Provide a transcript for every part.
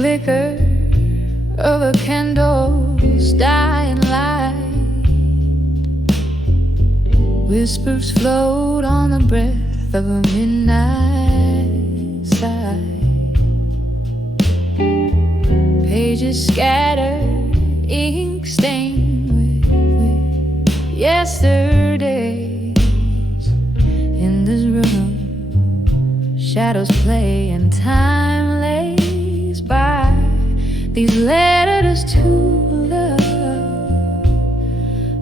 flicker of a candle's dying light. Whispers float on the breath of a midnight sigh. Pages scattered, ink stained with yesterdays. In this room, shadows play and time lays by. These letters to love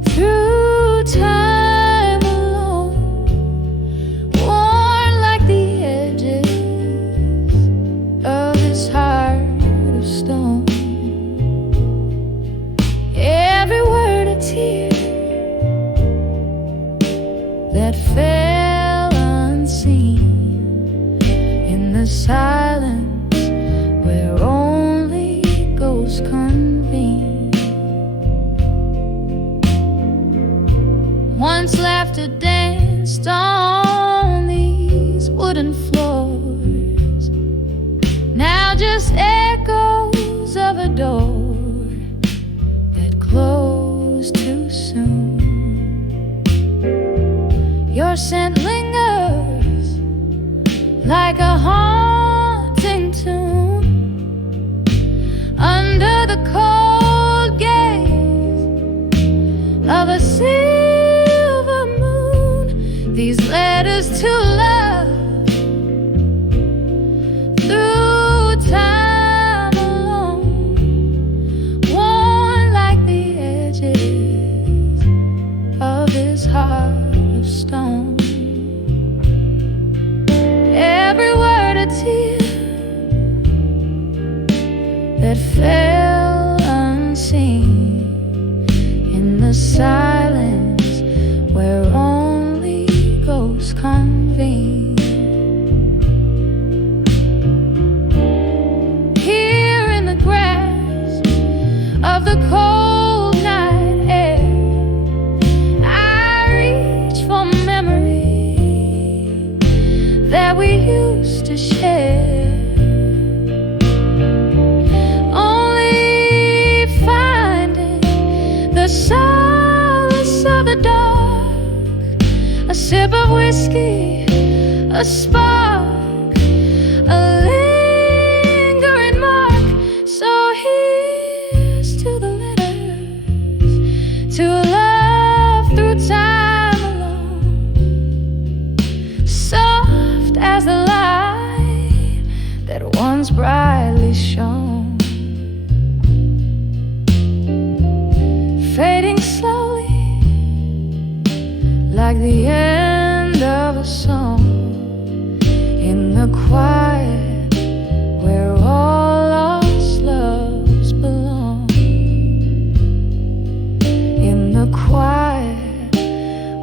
through time alone, worn like the edges of this heart of stone. Every word a tear that fell unseen in the silence where only ghosts convene. Once laughter danced on these wooden floors, now just echoes of a door that closed too soon. Your scent lingers like a haunting tune under the cold gaze of a silver moon. These letters to love through time alone, worn like the edges of this heart of stone. Every word a tear that fell unseen in the silence where only ghosts convene. Here in the grasp of the cold night air, I reach for memory that we used to share. The solace of the dark, a sip of whiskey, a spark, a lingering mark. So here's to the letters, to a love through time alone, soft as the light that once brightly shone. Fading slowly, like the end of a song, in the quiet where all lost loves belong. In the quiet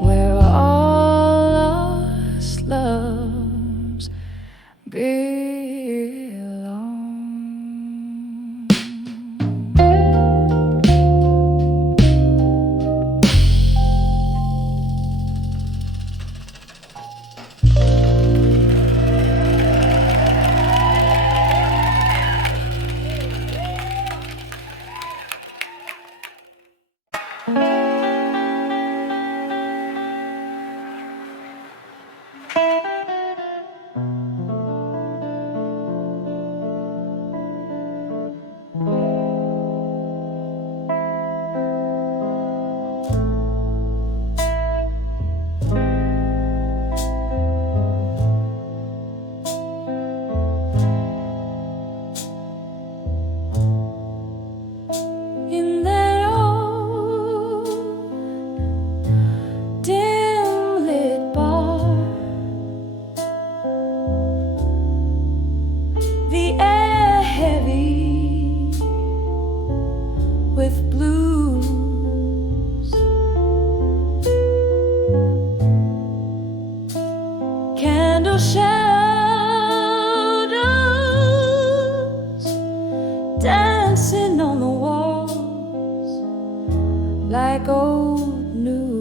where all lost loves belong. Dancing on the walls like old news.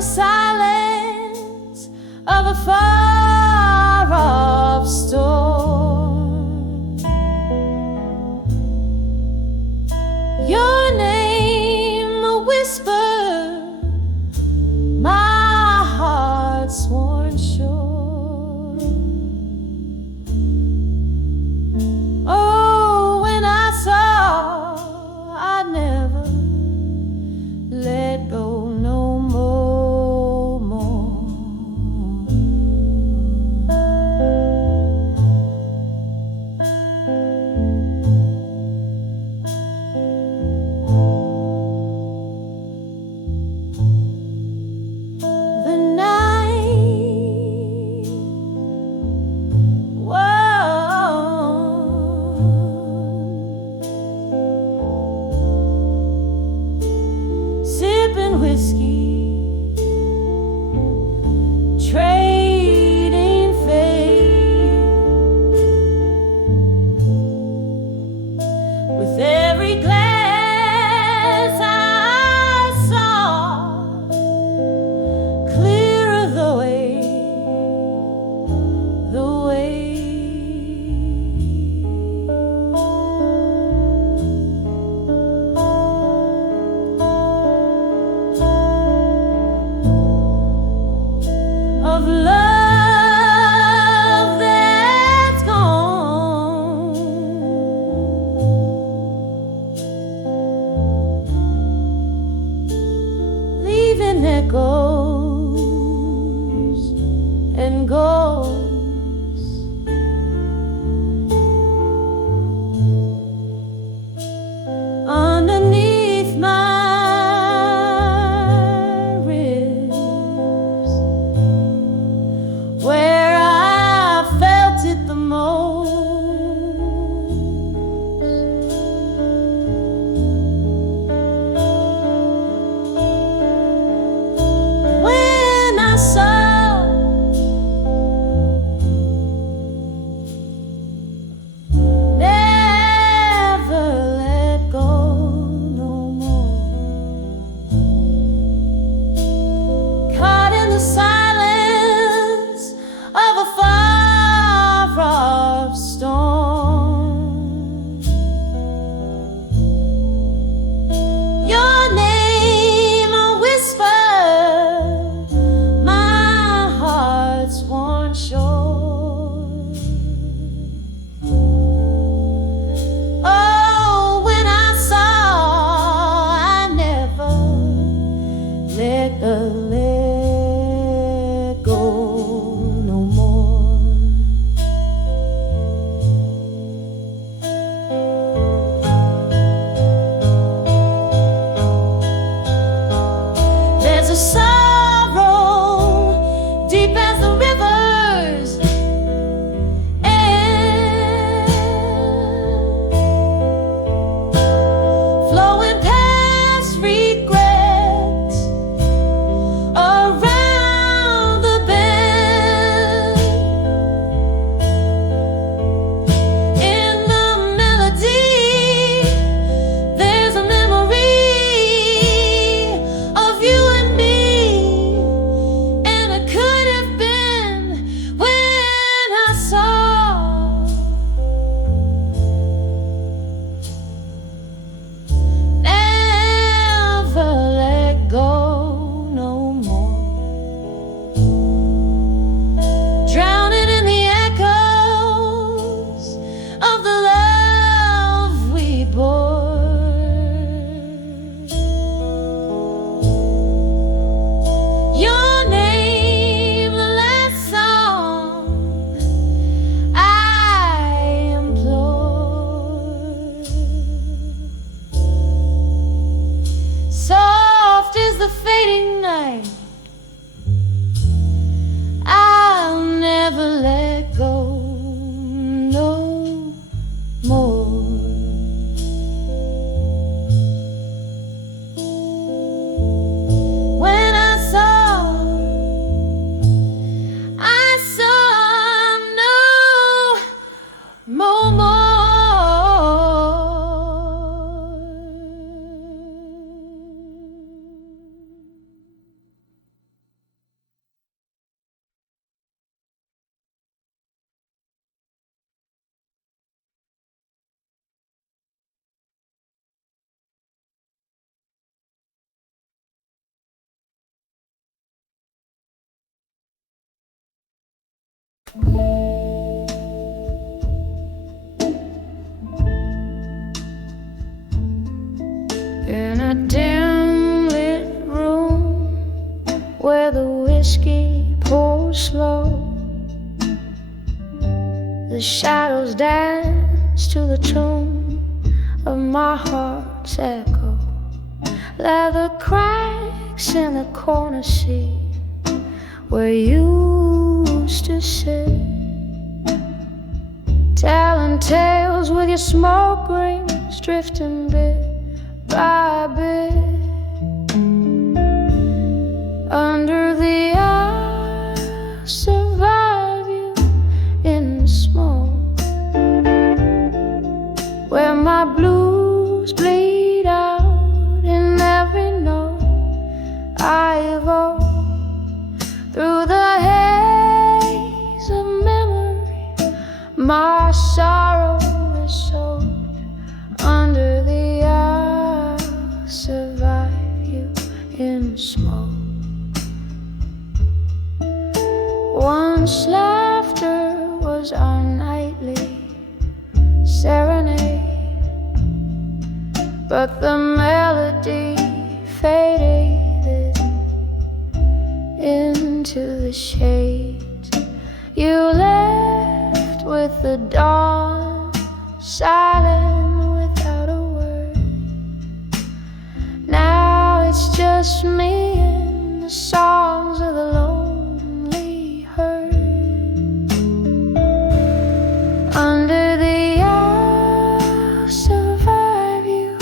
the silence of a far-off storm. Your name a whisper, my heart sworn sure. Oh, when I saw I'd never let go no more. The night, whoa, sipping whiskey, trading fate. With every glass I saw clearer the way, the way. Of love that's gone, leaving echoes and ghosts underneath my ribs, where I felt it the most. When I saw never let go no more, caught in the silence of a far-off storm. Your name a whisper, my heart sworn sure. Oh, when I saw I never let go no more. There's a sorrow deep as the rivers, and flowing past regrets around the bend. In the melody, there's a memory of you and me, and it could have been when I saw never let go no more, drowning in the echoes of the love we bore. Your name, the last song I implore. Soft is the fading night, I'll never let go no more. When I saw no more. In a dim lit room where the whiskey pours slow, the shadows dance to the tune of my heart's echo. Leather cracks in the corner seat where you used to sit, telling tales with your smoke rings drifting bit by bit under the eye. Survive you in the smoke where my blues bleed out in every note I evoke through the haze of memory. My sorrow is soaked under the eye. Survive you in smoke. Once laughter was our nightly serenade, but the melody faded into the shades. You left with the dawn, silent without a word. Now it's just me and the songs of the lonely herd. Under the eye, survive you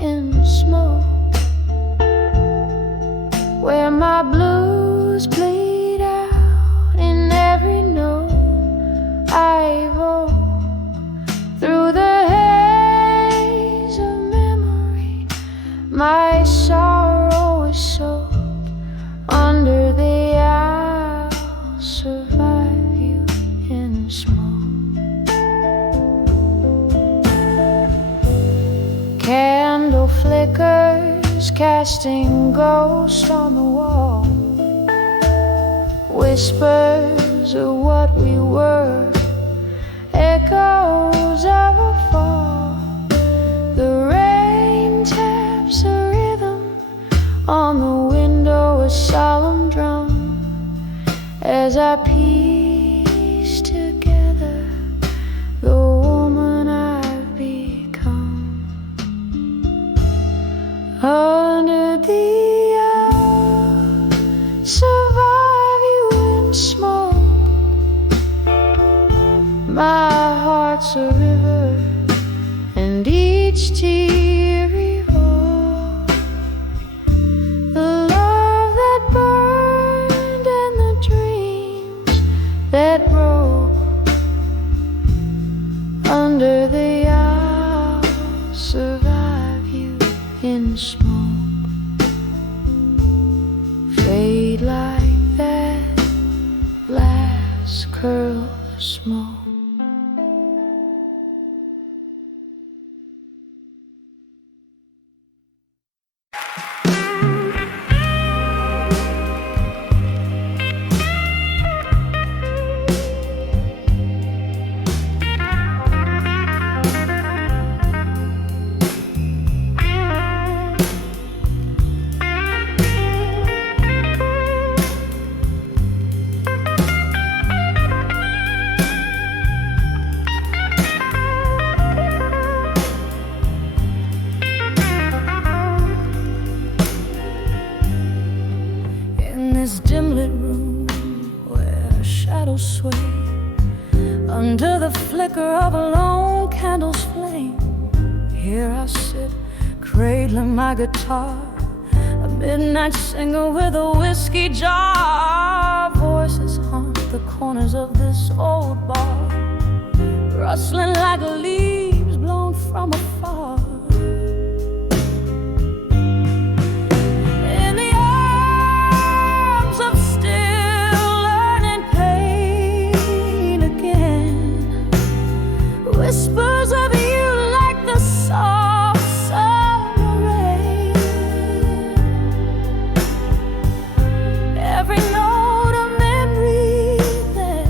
in smoke where my blues bleed out in every note I evoke through the haze of memory. My sorrow is soaked under the eye. I'll survive you in smoke. Candle flickers casting ghosts on the wall, whispers of what we were, echoes of a fall. The rain taps a rhythm on the window, a solemn drum, as I piece together the woman I've become. Under the eye, survive you in smoke. My heart's a river, and each tear evokes the love that burned and the dreams that broke. Under the eye, I'll survive you in smoke. Fade like that last curl of smoke. Sway under the flicker of a lone candle's flame. Here I sit, cradling my guitar, a midnight singer with a whiskey jar. Voices haunt the corners of this old bar, rustling like leaves blown from afar. Whispers of you like the soft summer rain. Every note a memory that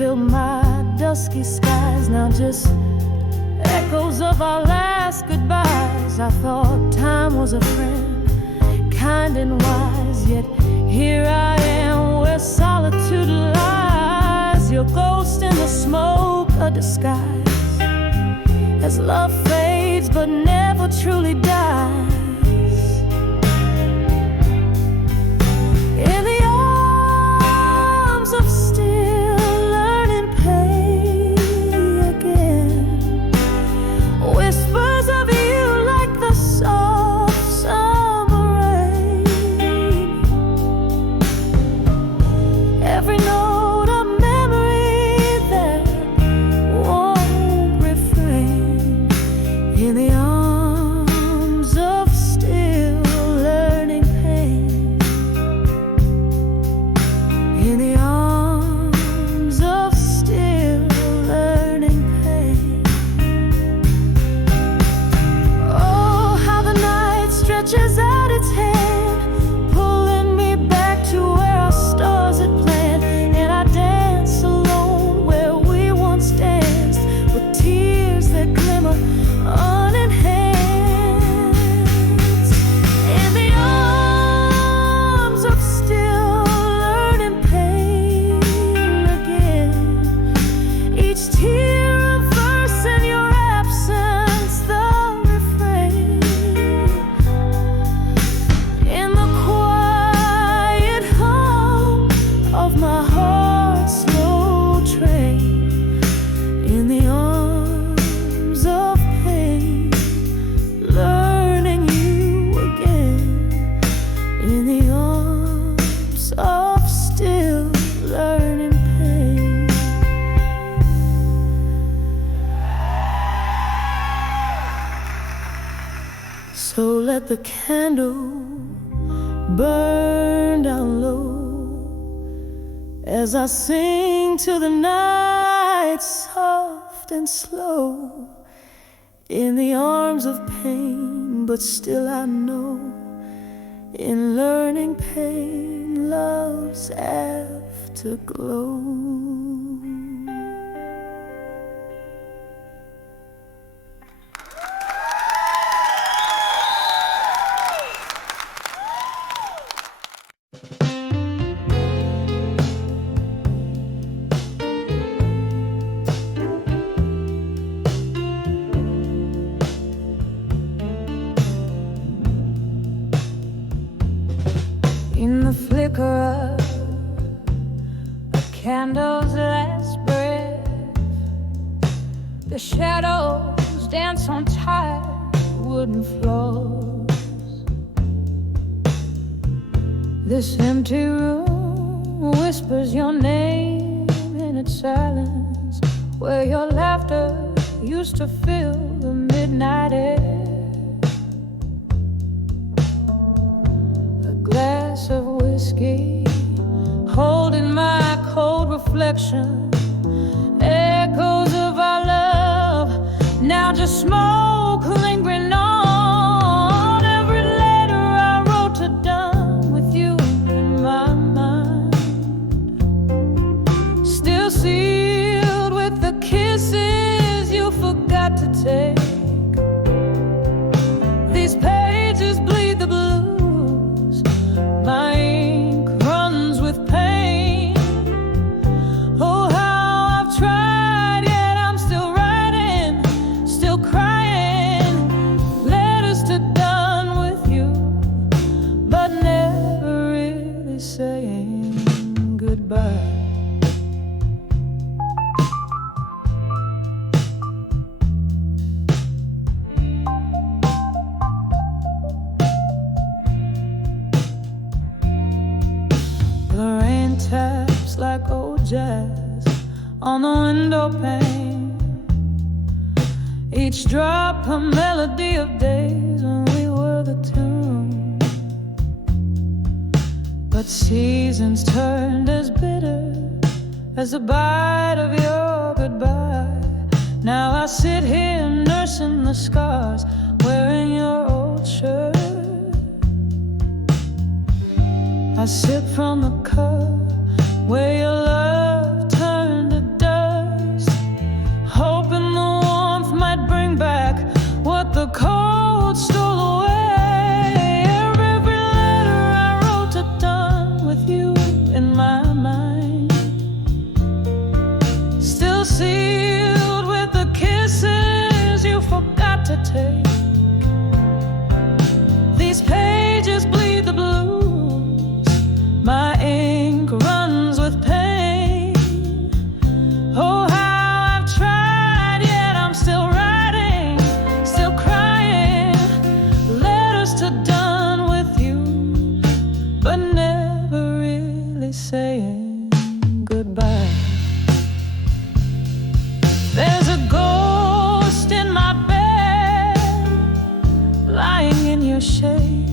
fill my dusky skies. Now just echoes of our last goodbyes. I thought time was a friend, kind and wise, yet here I am where solitude lies. Your ghost in the smoke, a disguise, as love fades but never truly dies. In the arms of still learning pain again, whispers of you like the soft summer rain. Every note a memory that won't refrain. In the arms of still learning pain. In the arms of still learning pain. Oh, how the night stretches out its hand, pulling me back to where our stars had planned. And I dance alone where we once danced, with tears that glimmer unenhanced. In the arms of still learning pain again, each tear a verse in your absence, the refrain. In the quiet hum of my heart's slow train. In the arms of pain, learning you again. In the arms of still learning pain. So let the candle burn down low as I sing to the night, soft and slow. In the arms of pain, but still I know, in learning pain, love's afterglow. In the flicker of a candle's last breath, the shadows dance on tired wooden floors. This empty room whispers your name in its silence, where your laughter used to fill the midnight air. Glass of whiskey, holding my cold reflection, echoes of our love, now just smoke lingering on. Every letter I wrote to done with you in my mind, still sealed with the kisses you forgot to take. These pages bleed the blues, my ink runs with pain. Oh, how I've tried, yet I'm still writing, still crying. Letters to done with you, but never really saying goodbye. Taps like old jazz on the window pane, each drop a melody of days when we were the tune. But seasons turned as bitter as the bite of your goodbye. Now I sit here nursing the scars, wearing your old shirt. I sip from the cup where your love turned to sealed with the kisses you forgot to take. These pages bleed the blues, my ink runs with pain. Oh, how I've tried, yet I'm still writing, still crying. Letters to done with you, but never really saying goodbye. There's a ghost in my bed, lying in your shade,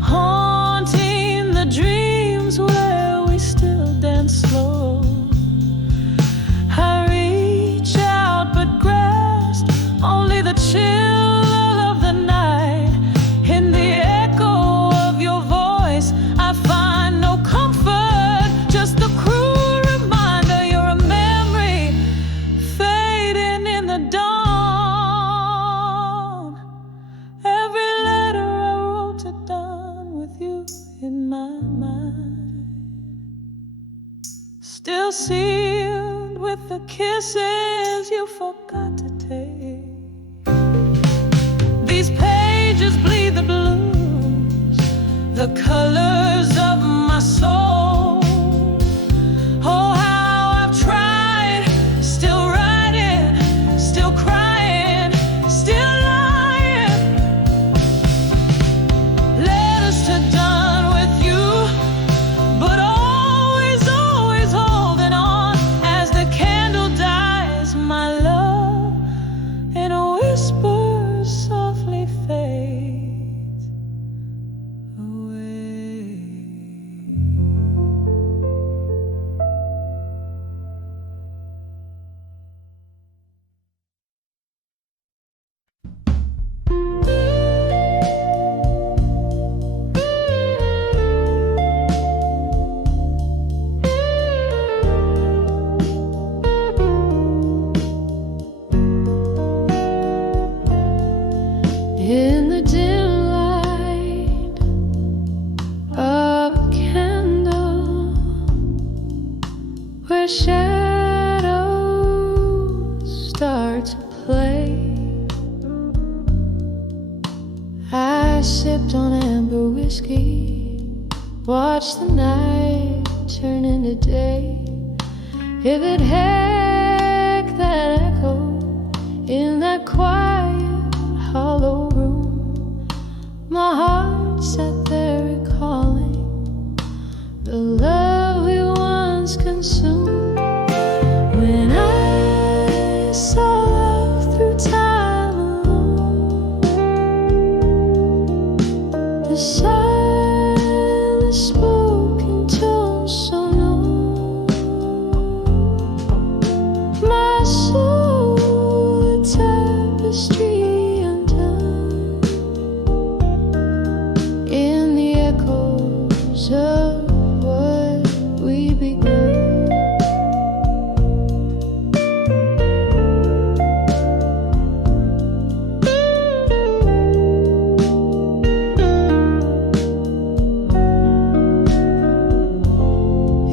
haunting the dreams where we still dance slow. I reach out but grasp only the chill of the night. In the echo of your voice I find no comfort, just the cruel reminder you're a memory fading in the dawn. Every letter I wrote to dawn with you in my mind, still sealed with the kisses you forgot to take. These pages bleed the blues, the colors of my soul. Oh, how I've tried, still writing, still crying, still lying. Letters to done with you, but always, always holding on as the candle dies. My love in a whisper softly fades away. In the dim light of a candle, where shadows start to play, I sipped on amber whiskey, watched the night turn into day. If it had that echo in that quiet hollow room, my heart sat there recalling the love we once consumed. When I saw love through time alone, the silent spoken tone so known, my soul a tapestry undone, in the echoes of what we begun.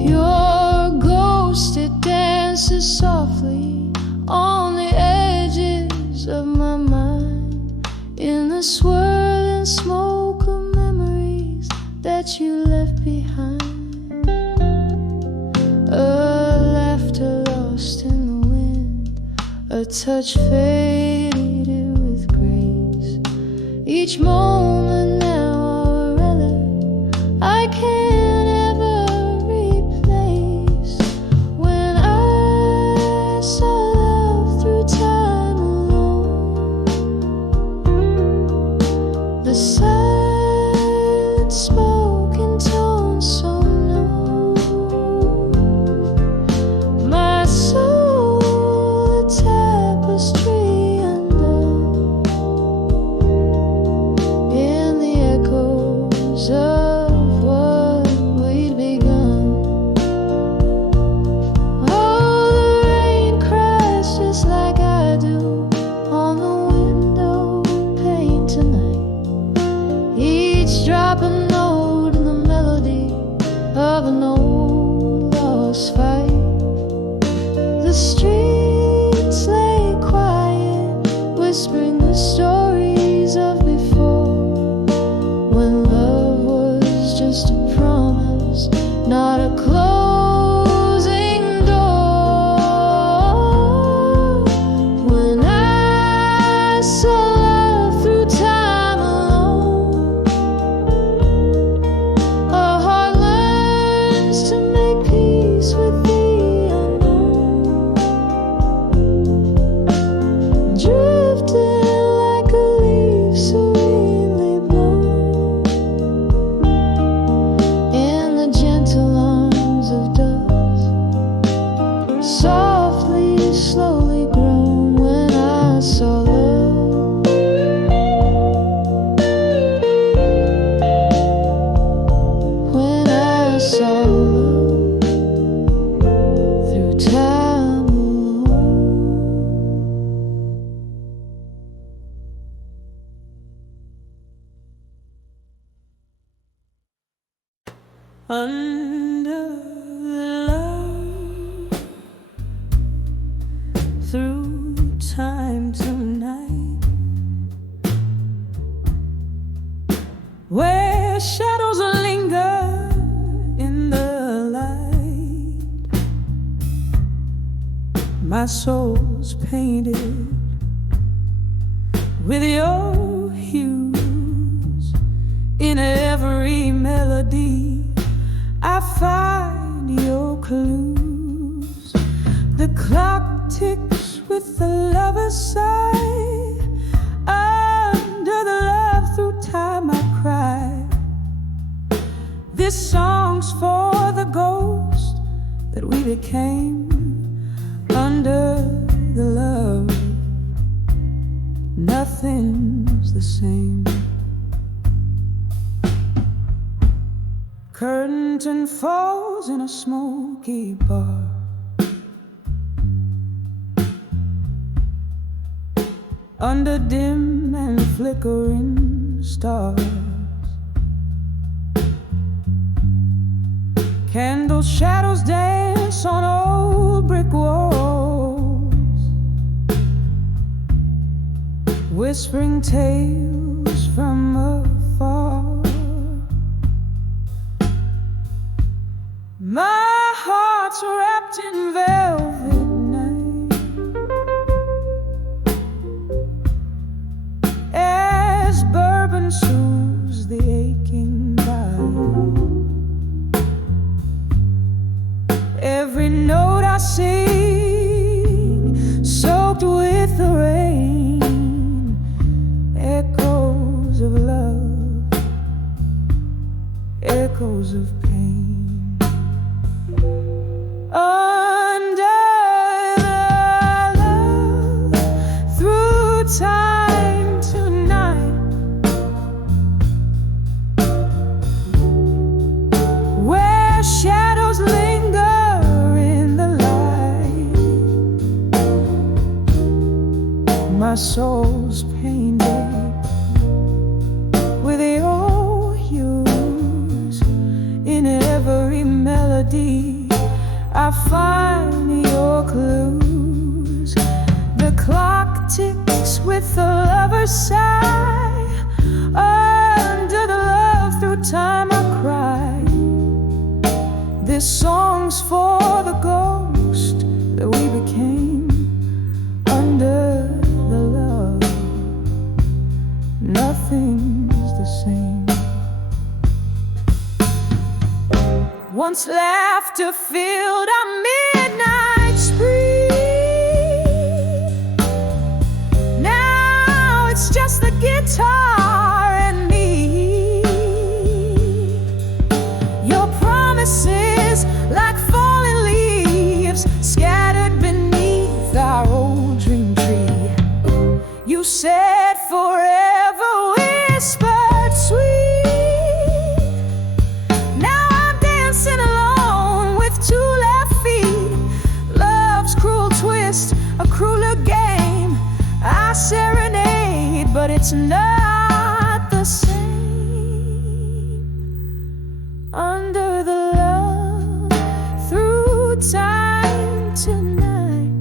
Your ghost, it dances softly on the edges of my mind, in the swirling smoke of memories that you left behind. A laughter lost in the wind, a touch faded with grace. Each moment now a relic I can't ever replace. When I saw love through time alone, the silent spoken tone so known, my soul a tapestry undone, in the the streets lay quiet, whispering the stories of before, when love was just a promise, not a closing door. When I saw love through time alone, a heart learns to make peace with the unknown, drifting like a leaf serenely blown in the gentle arms of doves, softly, slowly grown. When I saw love, when I saw love through time Under love through time tonight, where shadows linger in the light, my soul's painted with your hues. In every melody I find your clues. The clock ticks with the lover's sigh. Under the love through time I cry. This song's for the ghost that we became. Under the love, nothing's the same. Curtain falls in a smoky bar. Under dim and flickering stars, candle shadows dance on old brick walls, whispering tales from afar. My heart's wrapped in velvet night, as bourbon soothes the aching body. Every note I sing, soaked with the rain, echoes of love, echoes of pain. Under the love through time tonight, where shadows linger in the light, my soul's painted with your hues. In every melody I find your clues. The clock ticks with the lover's sigh. Under the love through time I cry. This song's for the ghost that we became. Under the love, nothing's the same. Once laughter filled our midnight spree, now it's just the guitar and me. Your promises like falling leaves scattered beneath our old dream tree. You said forever, whispered sweet. A crueler game I serenade, but it's not the same. Under the love through time tonight,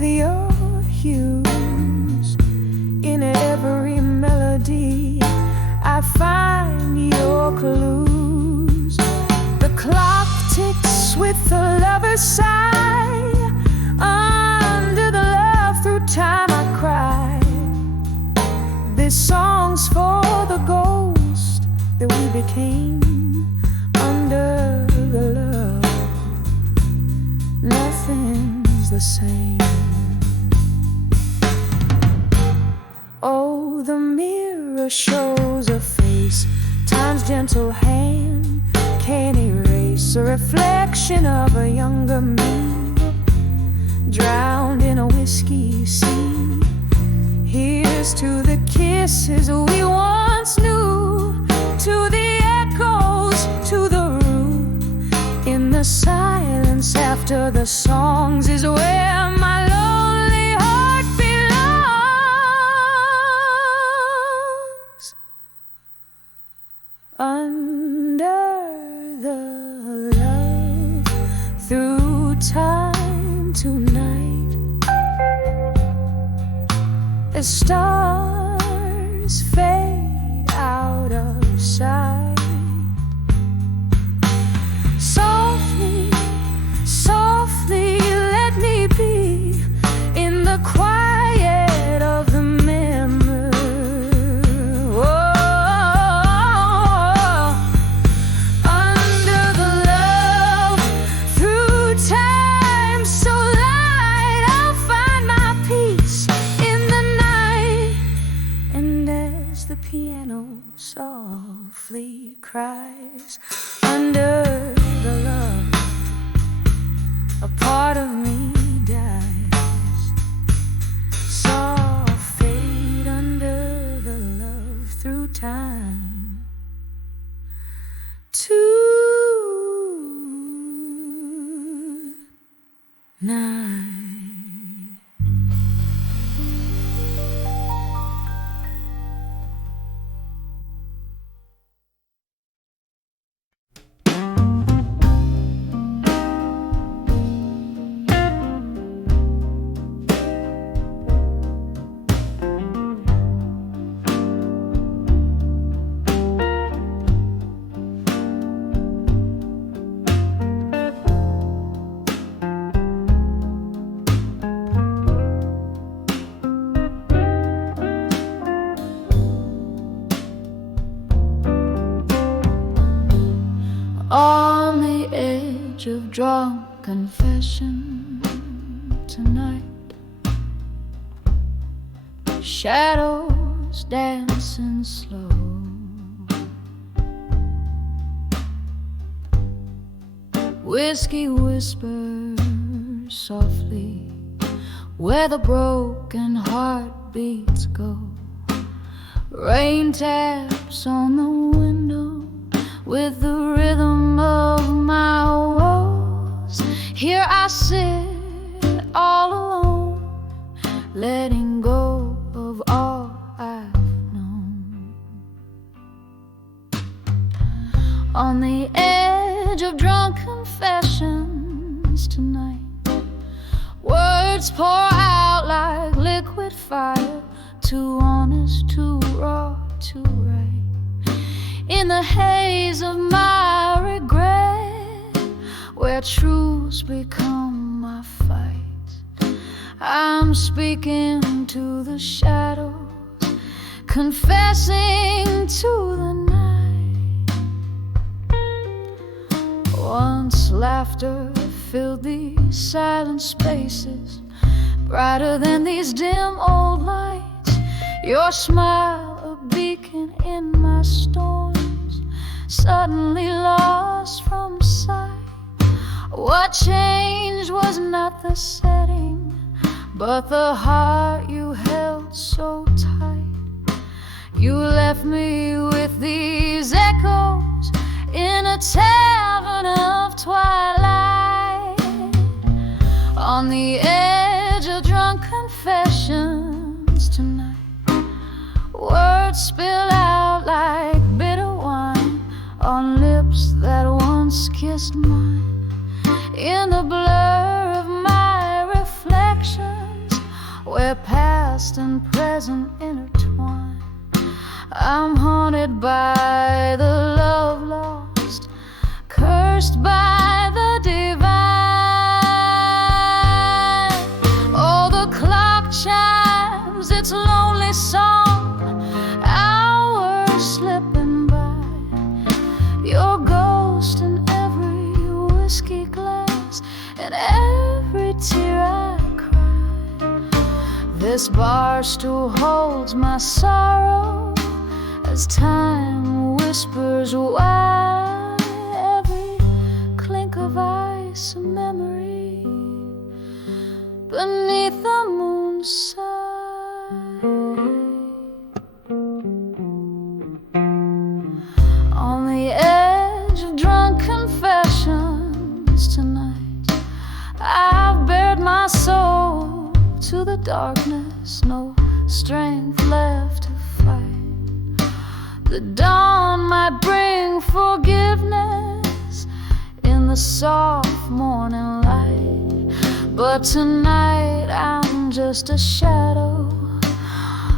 with your hues. In every melody I find your clues. The clock ticks with the lover's sigh. Under the love through time I cry. This song's for the ghost that we became. Under the love, nothing's the same. Oh, the mirror shows a face time's gentle hand can't erase. A reflection of a younger me, drowned in a whiskey sea. Here's to the kisses we once knew, to the echoes, to the room. In the silence after the songs is where my lonely heart belongs. Under the love through time tonight, as stars fade out of sight. Softly, softly let me be in the quiet of the memory. Oh, under the love through time so light, I'll find my peace in the night. And as the piano softly cries, under the love, a part of me dies. Soft fade under the love through time tonight. On the edge of drunk confession tonight, shadows dancing slow. Whiskey whispers softly where the broken heartbeats go. Rain taps on the window with the rhythm of my woes. Here I sit all alone, letting go of all I've known. On the edge of drunk confessions tonight, words pour out like liquid fire, too honest, too raw, too right. In the haze of my regret, where truths become my fight, I'm speaking to the shadows, confessing to the night. Once laughter filled these silent spaces, brighter than these dim old lights. Your smile a beacon in my storms, suddenly lost from sight. What changed was not the setting, but the heart you held so tight. You left me with these echoes in a tavern of twilight. On the edge of drunk confessions tonight, words spill out like bitter wine on lips that once kissed mine. In the blur of my reflection, where past and present intertwine. I'm haunted by the love lost, cursed by the divine. Oh, the clock chimes its lonely song, hours slipping by. Your ghost in every whiskey glass, and every tear I cry. This bar stool holds my sorrow as time whispers why. Every clink of ice, a memory beneath the moon's side. On the edge of drunk confessions tonight, I've bared my soul to the darkness, no strength left to fight. The dawn might bring forgiveness in the soft morning light, but tonight I'm just a shadow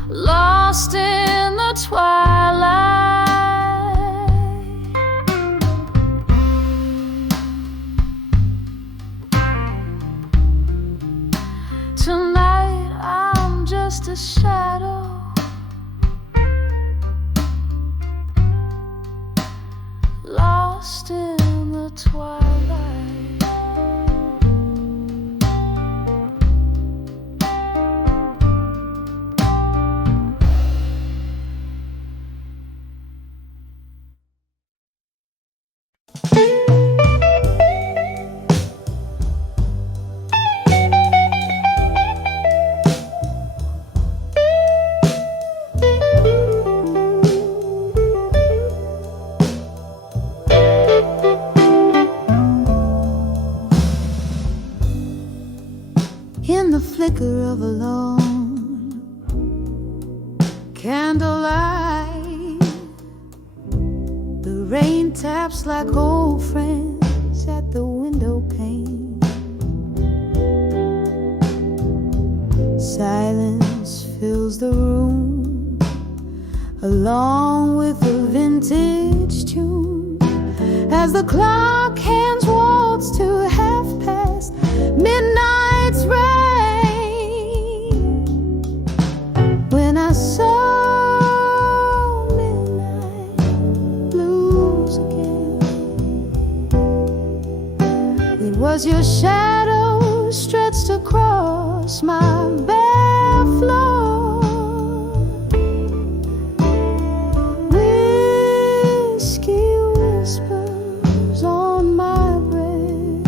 lost in the twilight. Tonight I'm just a shadow lost in the twilight. In the flicker of a lone candlelight, the rain taps like old friends at the window pane. Silence fills the room along with a vintage tune as the clock hands waltz to half past midnight's rain. When I saw midnight blues again, it was your shadow stretched across my bare floor. Whiskey whispers on my breath,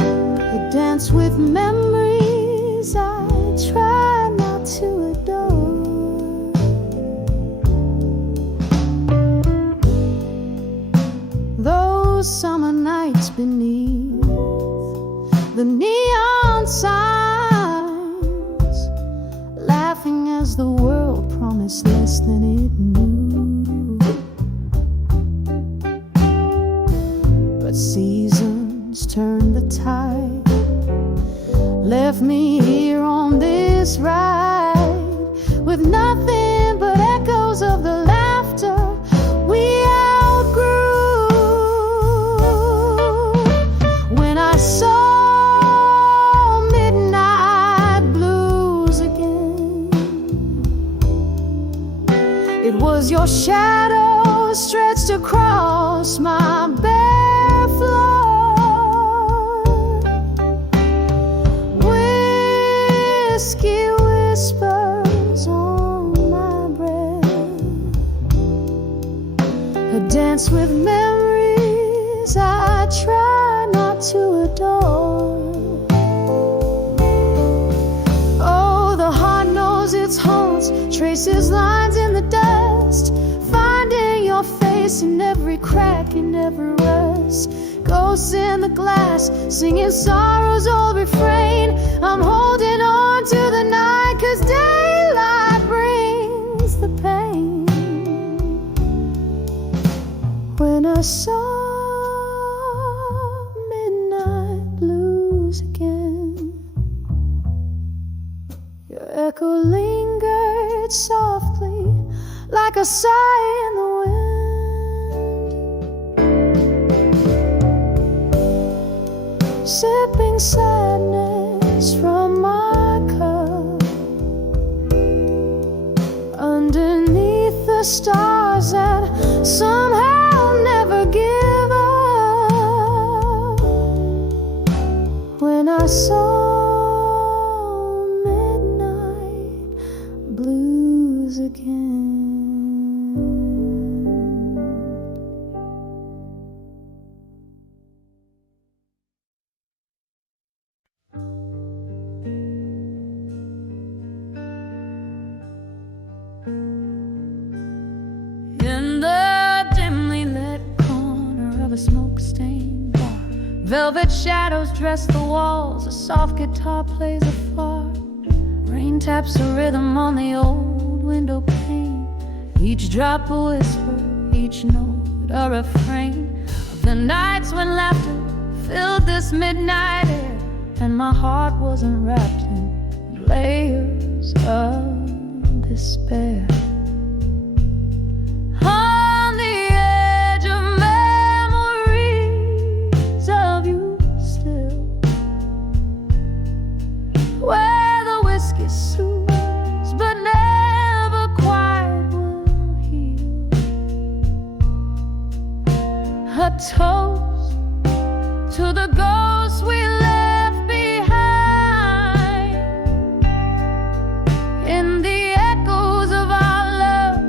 a dance with memories I try not to adore. Those summer nights beneath the neon signs, laughing as the world promised less than it knew. But seasons turned the tide, left me here on this ride with nothing but echoes of the laughter we outgrew. When I saw midnight blues again, it was your shadow stretched across my bare floor. Whiskey whispers on my breath, a dance with memories I try not to adore. Oh, the heart knows its haunts, traces lines in the dust, finding your face in every crack, in every rust. Ghosts in the glass, singing sorrow's old refrain. I'm holding on to the night, 'cause daylight brings the pain. When I saw midnight blues again, a sigh in the wind, sipping sadness from my cup underneath the stars that somehow never give up. When I saw midnight blues again. In the dimly lit corner of a smoke-stained bar, velvet shadows dress the walls, a soft guitar plays afar. Rain taps a rhythm on the old window pane, each drop a whisper, each note a refrain of the nights when laughter filled this midnight air, and my heart wasn't wrapped in layers of despair. On the edge of memories of you still, where the whiskey soothes but never quite will heal. A toast to the ghosts we left behind, in the echoes of our love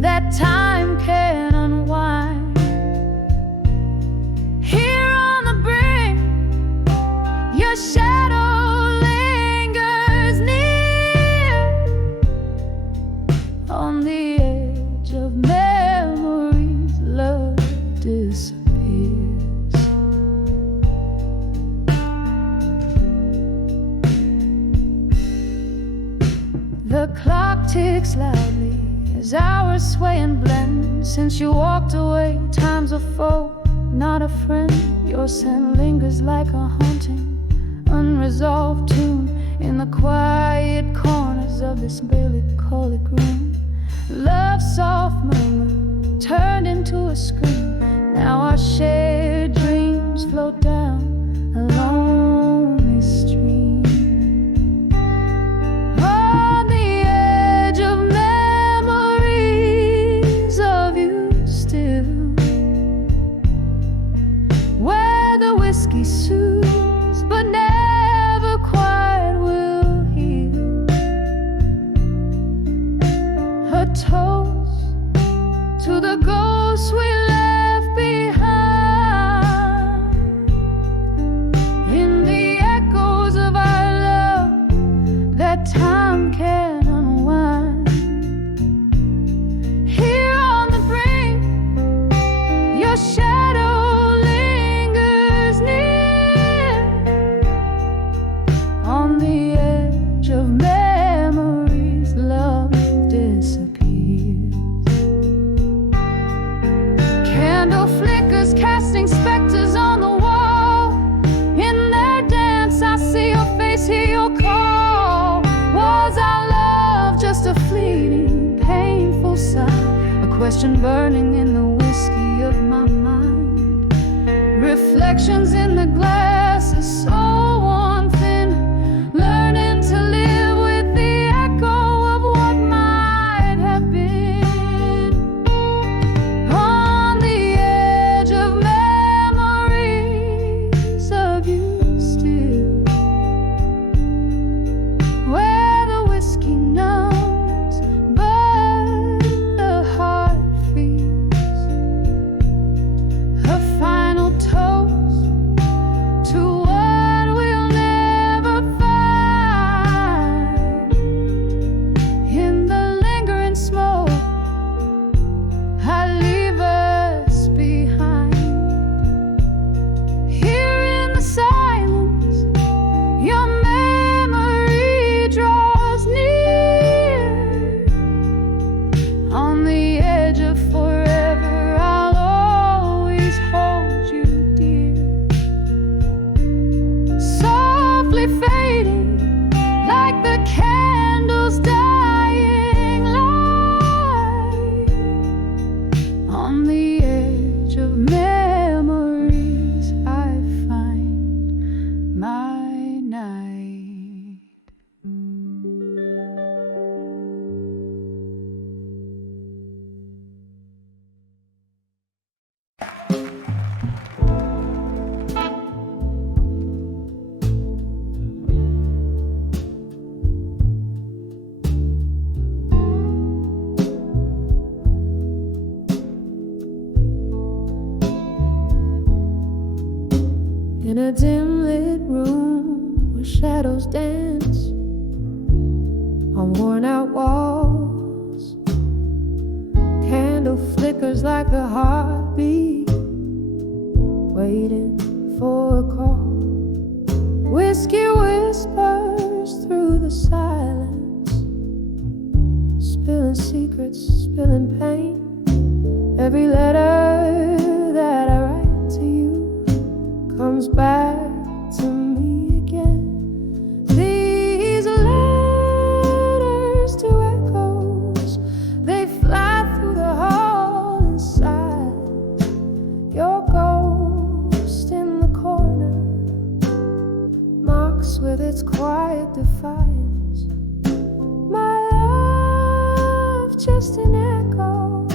that time can unwind. Here on the brink, your shadow lingers near, on the edge of memories, love disappears. The clock ticks loudly as hours sway and blend. Since you walked away, time's a foe, not a friend. Your scent lingers like a haunting, unresolved tune in the quiet corners of this melancholic room. Love's soft murmur turned into a scream. Now our shared dreams float down a lonely stream. On the edge of memories of you still, where the whiskey soothes but never quite will heal. A toast to the ghosts we left behind, in the echoes of our love that time can unwind. Here on the brink, your shadow lingers near, on the edge of memories, love disappears. Candle flickers casting specters on the wall. In their dance I see your face, hear your call. Was our love just a fleeting, painful sigh? A question burning in the whiskey of my mind. Reflections in the glass is so worn thin, learning to live with the echo of what might have been. On the edge of memories of you still, where the whiskey numbs but the heart feels. A final toast a dim lit room where shadows dance on worn out walls. Candle flickers like a heartbeat waiting for a call. Whiskey whispers through the silence, spilling secrets, spilling pain. Every letter that I write to you comes back to me again. These letters to echoes, they fly through the hall inside. Your ghost in the corner marks with its quiet defiance. My love, just an echo,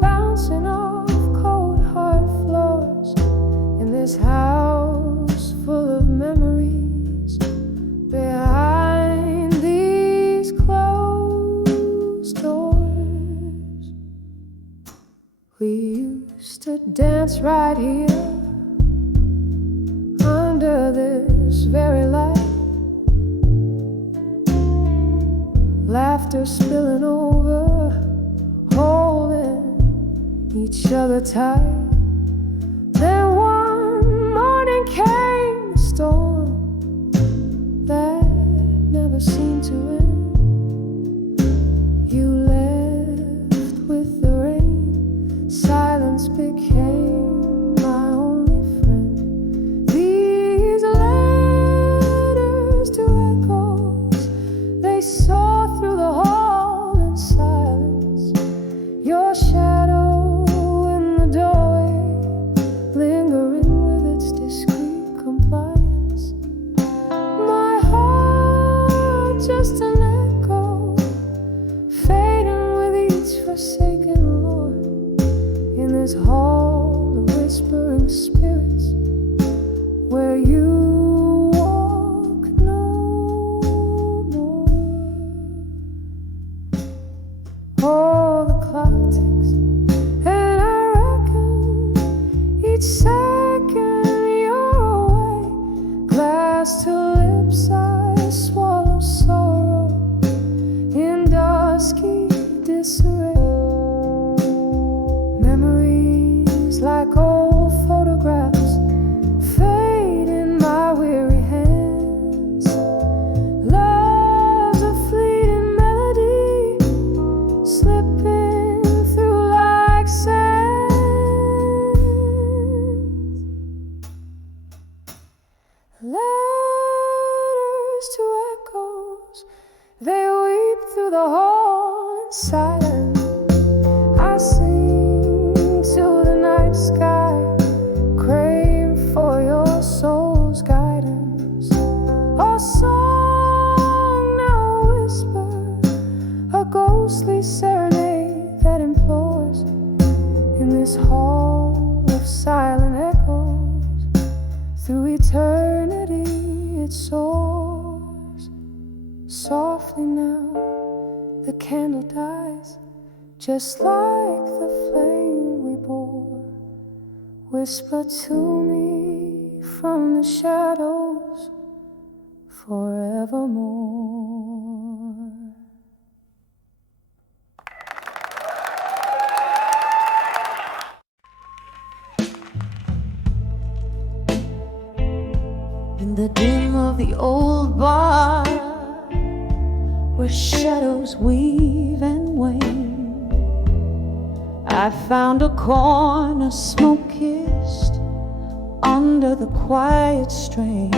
bouncing off cold hard floors in this house full of memories behind these closed doors. We used to dance right here under this very light, laughter spilling over, holding each other tight. Then one morning came a storm that never seemed to end. You left with the rain, silence became my only friend. These letters to echoes, they soar through the hall in silence. Your shadow just an echo, fading with each forsaken Lord, in this hall of whispering spirits where you walk no more. Oh, the clock ticks, and I reckon each second you're away. Glass to lips, I swallow sorrow in dusky disarray. Memories like old photographs fade in my weary hands. Love's a fleeting melody slipping through like sand. Letters to echoes, they weep through the hall in silence. I sing to the night sky, crave for your soul's guidance. A song now whisper, a ghostly serenade that implores in this hall of silent echoes. Through eternity it soars. Softly now the candle dies, just like the flame we bore. Whisper to me from the shadows forevermore. In the dim of the old bar, where shadows weave and wane, I found a corner smoke-kissed under the quiet strain.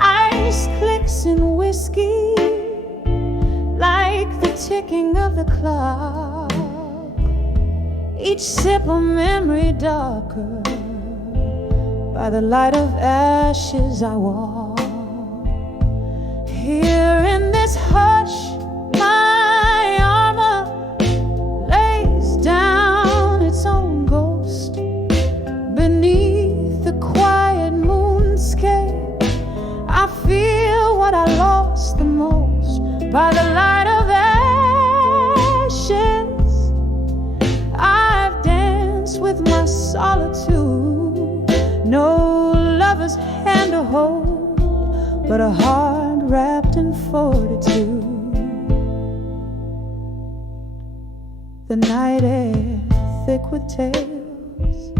Ice clicks in whiskey like the ticking of the clock, each sip a memory darker. By the light of ashes I walk. Here in this hush, my armor lays down its own ghost. Beneath the quiet moonscape, I feel what I lost the most. By the light of ashes, I've danced with my solitude. No lover's hand to hold, but a heart wrapped in fortitude. The night air thick with tales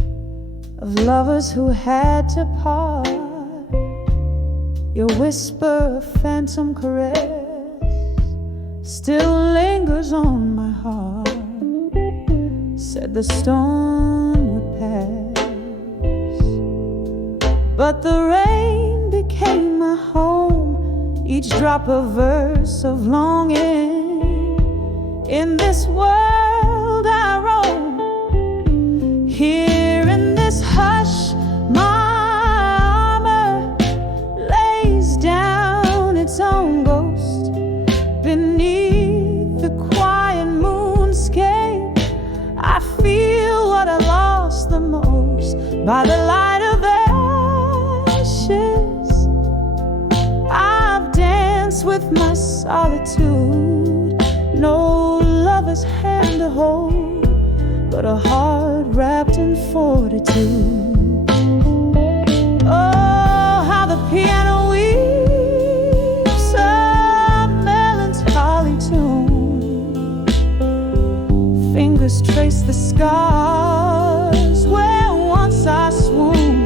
of lovers who had to part. Your whisper of phantom caress still lingers on my heart. Said the storm would pass, but the rain became my home. Each drop a verse of longing. In this world I roam, here in this hush my armor lays down its own ghost. Beneath the quiet moonscape I feel what I lost the most. By the light of ashes I've danced with my solitude. No lover's hand to hold, but a heart wrapped in fortitude. Oh, how the piano weaves a melancholy tune. Fingers trace the scars where once I swooned.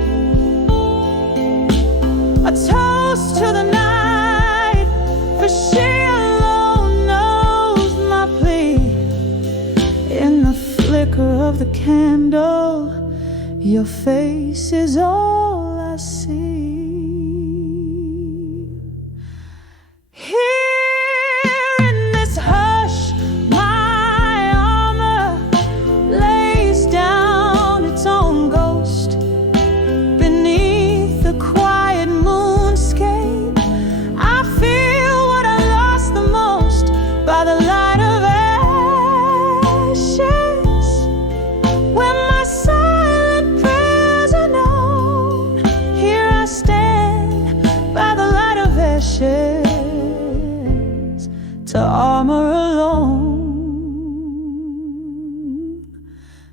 A toast to the night, for she alone knows my plea. In the flicker of the candle, your face is all I see. Here in this hush, my armor lays down its own ghost. Beneath the quiet moonscape, I feel what I lost the most. By the light of ashes, when my silent prayers are known, here I stand by the light of ashes, to armor alone.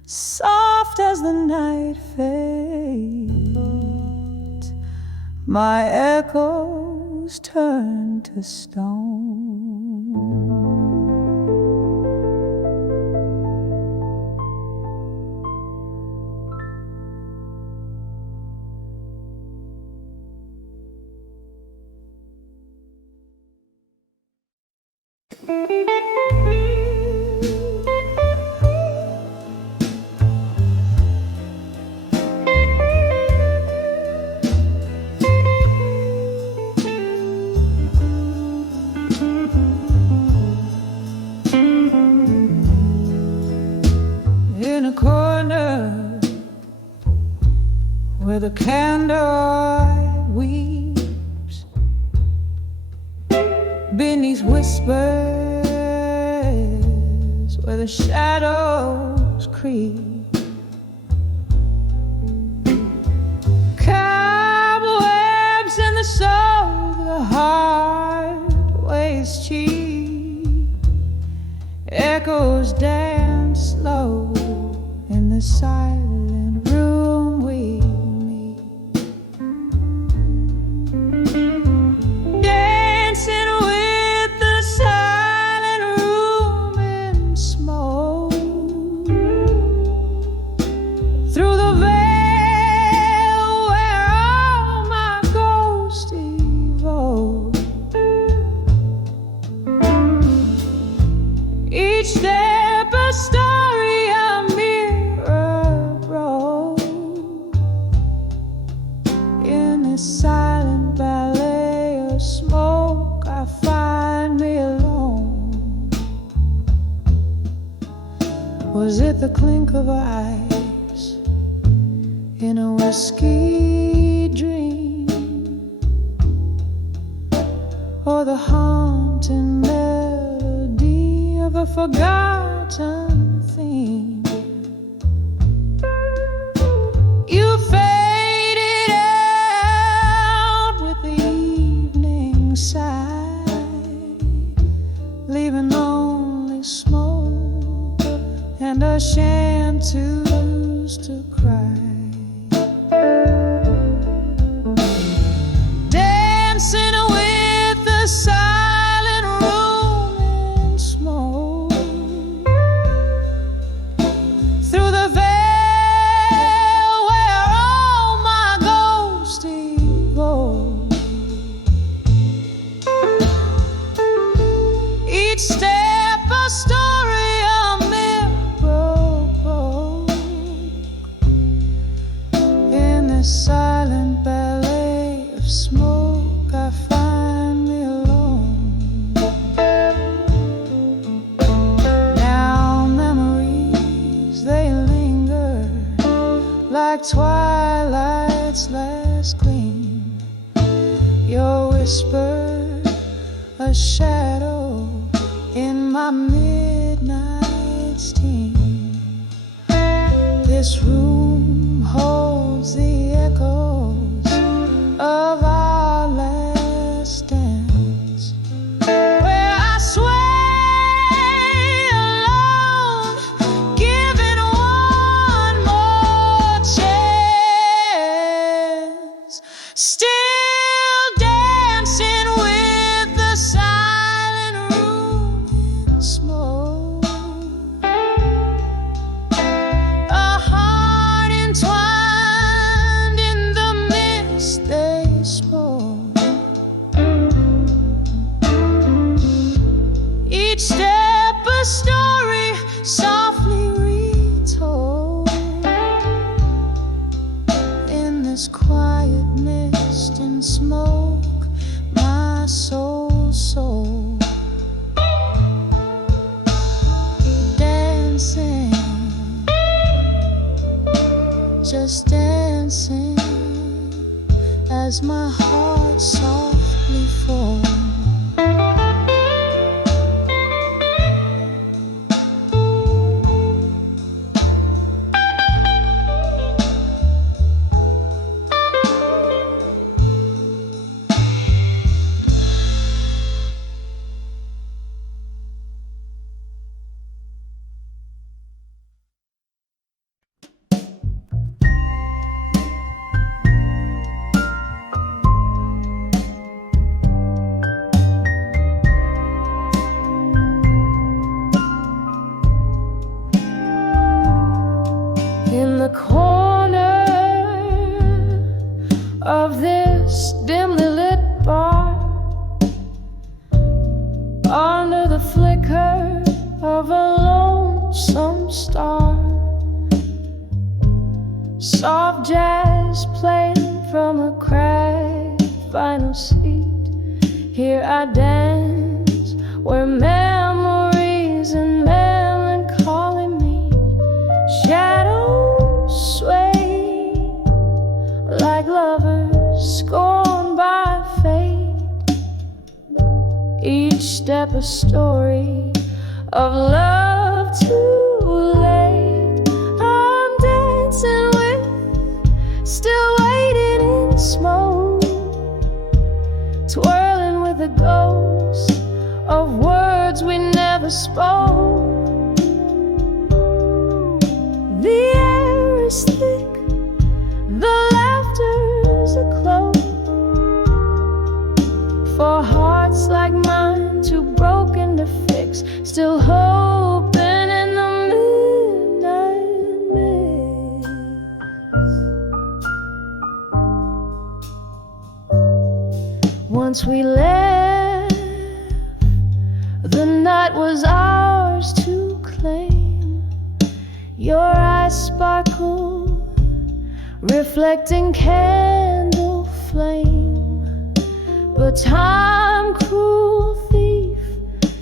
Soft as the night fades, my echoes turn to stone. In a corner where the candlelight weeps, beneath whispers where the shadows creep, cobwebs in the soul, the heart weighs cheap, echoes dance slow in the silent room we meet, dancing with the silent room in smoke, through the veil where all my ghosts evoke. Each step a story, a mirror broke. In this silent ballet of smoke, I find me alone. Was it the clink of ice in a whiskey dream, or the haunting melody of a forgotten theme? You faded out with the evening side, leaving only smoke and a chanteuse to cry. whisper a shadow in my midnight steam. This room holds the echoes of our last dance, where I sway alone, giving one more chance. Still dancing with the silent room in smoke. A heart entwined in the mist they spoke. Each step a story softly retold. In this quiet mist and smoke, my soul dancing, just dancing as my heart softly falls. In the corner of this dimly lit bar, under the flicker of a lonesome star, soft jazz playing from a cracked vinyl seat. Here I dance where memories and melancholy meet. Shadows sway like lovers scorned by fate. Each step a story of love too late. I'm dancing with, still waiting in smoke, twirling with the ghost of words we never spoke. The air is thick, the laughter's a cloak, for hearts like mine too broken to fix, still hoping in the midnight mist. Once we left, the night was ours to claim. Your eyes sparkle, reflecting candle flame. But time, cruel thief,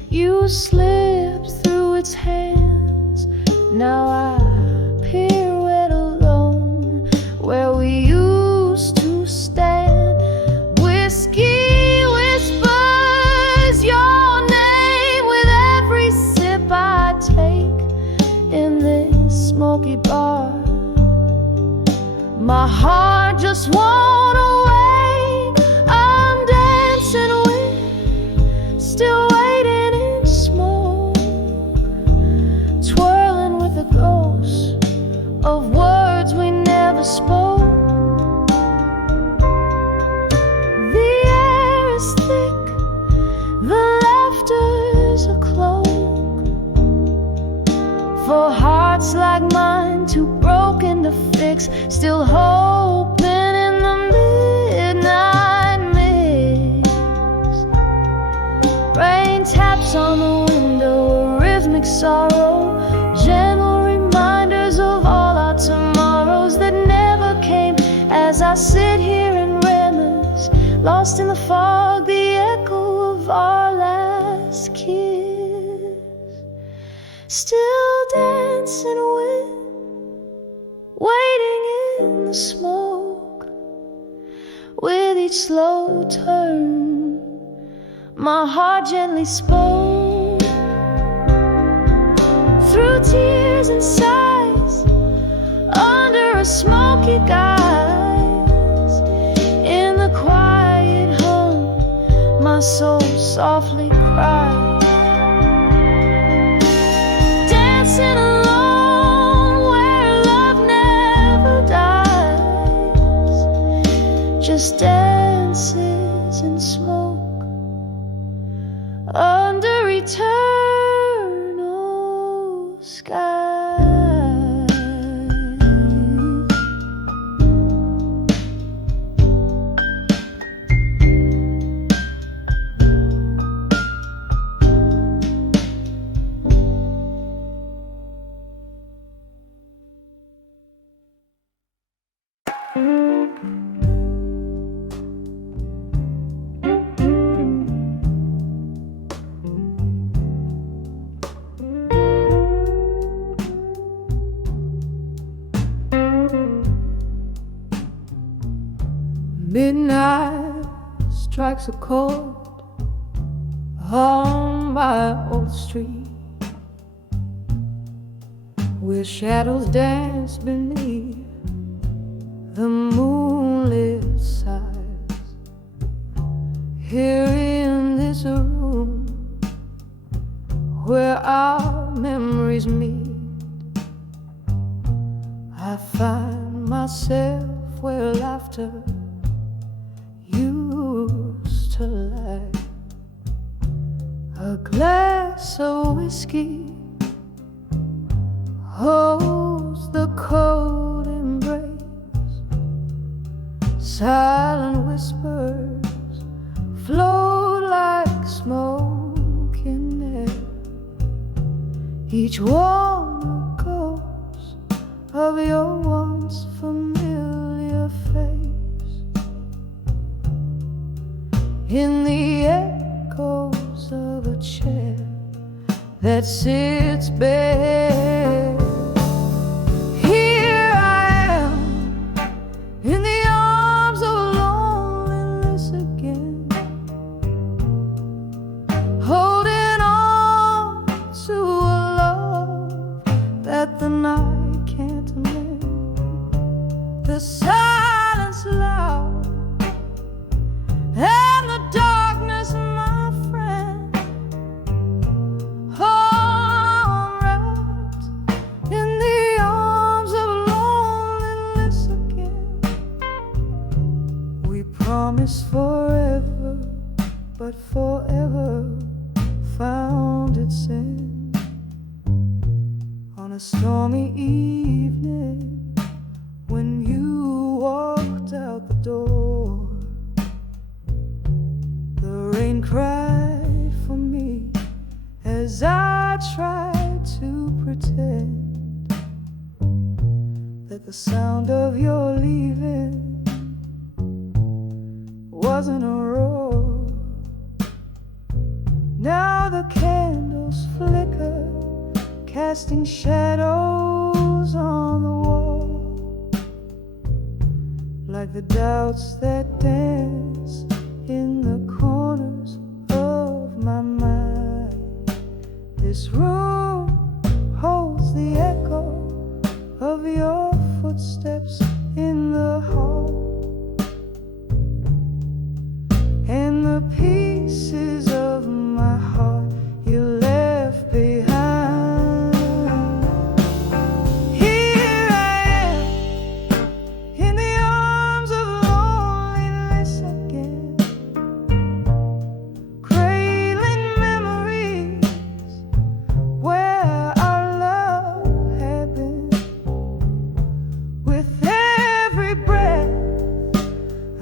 you slipped through its hands. Now I pirouette alone where we used to stand. Whiskey whispers your name with every sip I take in this smoky bar. My heart just won't awake. I'm dancing with, still waiting in smoke, twirling with the ghosts of words we never spoke. The air is thick, the laughter's a cloak, for hearts like mine too broken to fix, still hoping in the midnight mist. Rain taps on the window, a rhythmic sorrow, gentle reminders of all our tomorrows that never came. As I sit here and reminisce, lost in the fog, the echo of our last kiss, still dancing with, waiting in the smoke, with each slow turn my heart gently spoke. Through tears and sighs, under a smoky guise, in the quiet hum, my soul softly cried. Dancing alone where love never dies, just dances in smoke under eternal skies. Midnight strikes a chord on my old street, where shadows dance beneath the moonlit sighs. Here in this room where our memories meet, I find myself where laughter used to lie. A glass of whiskey holds the cold embrace. Silent whispers float like smoke in air, each one a ghost of your once familiar face. In the echoes of a chair that sits bare, here I am in the arms of loneliness again, holding on to a love that the night can't mend. The silence loud and the darkness, my friend, all wrapped in the arms of loneliness again. We promised forever, but forever found its end on a stormy evening when you walked out the door. The rain cried for me as I tried to pretend that the sound of your leaving wasn't a roar. Now the candles flicker, casting shadows on the wall, like the doubts that dance in the corners of my mind. This room holds the echo of your footsteps in the hall, and the pieces of my heart you left behind. Here I am in the arms of loneliness again, cradling memories where our love had been. With every breath,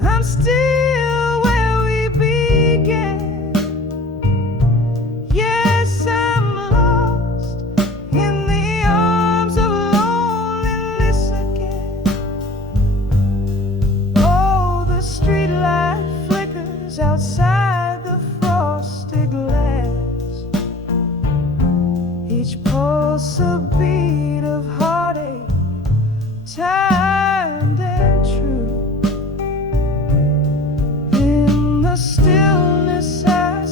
I'm still where we began. Yes, I'm lost in the arms of loneliness again. Oh, the streetlight flickers outside the frosted glass, each pulse a beat of heartache, timed and true. In the stillness I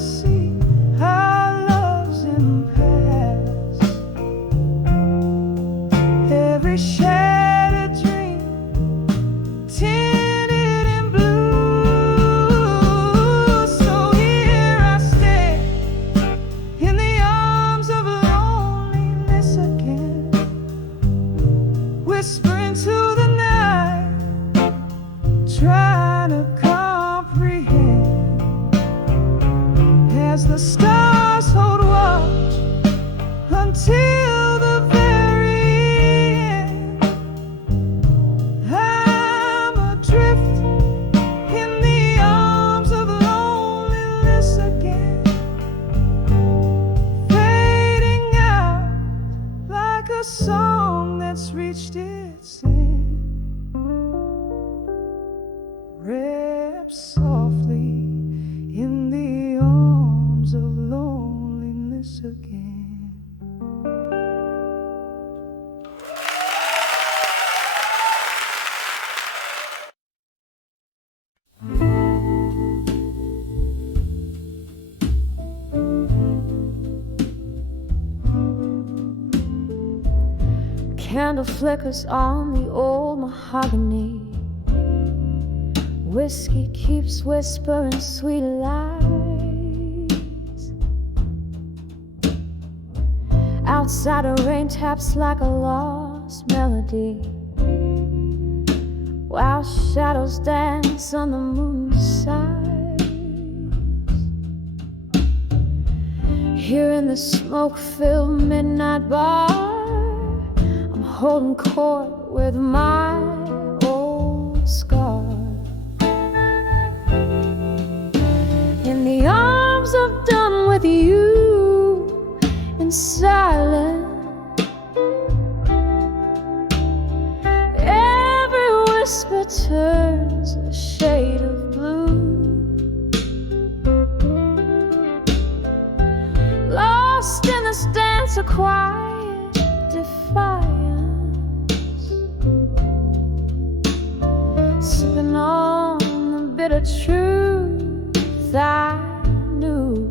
as the stars hold watch until the very end. I'm adrift in the arms of loneliness again, fading out like a song that's reached its end. Wrapped softly in the arms of loneliness again. Candle flickers on the old mahogany. Whiskey keeps whispering sweet lies. Outside a rain taps like a lost melody, while shadows dance on the moon's sides. Here in the smoke-filled midnight bar, I'm holding court with my old scar. In the arms of done with you in silence, every whisper turns a shade of blue. Lost in this dance of quiet defiance, sipping on the bitter truth I knew.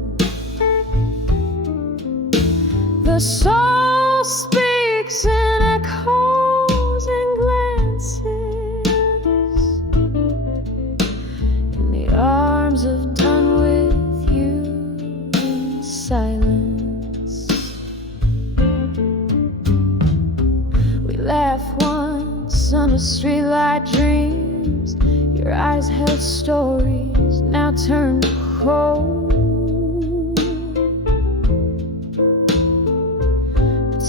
The soul speaks in echoes and glances, in the arms of done with you in silence. We laughed once under streetlight dreams. Your eyes held stories now turned cold.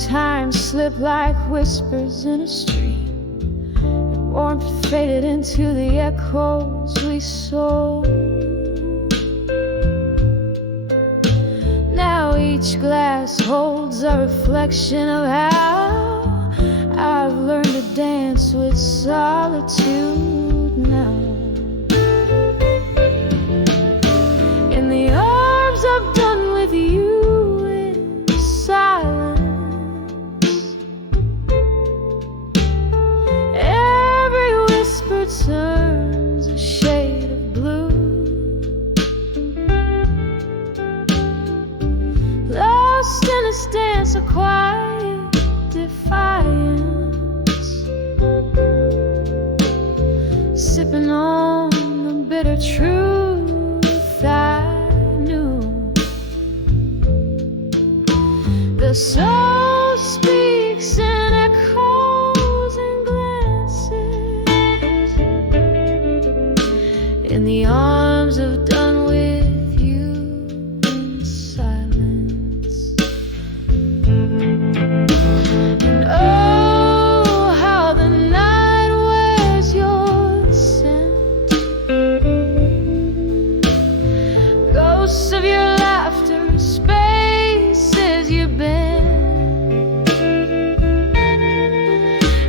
Time slipped like whispers in a stream, and warmth faded into the echoes we sold. Now each glass holds a reflection of how I've learned to dance with solitude now. In the arms I've done with you in silence, every whisper turns a shade of blue. Lost in this dance of quiet defiance, sipping on the bitter truth I knew. The soul speaks in echoes and glances, in the arms of done with you in silence. And oh, how the night wears your scent, ghosts of your laughter, spaces you've been.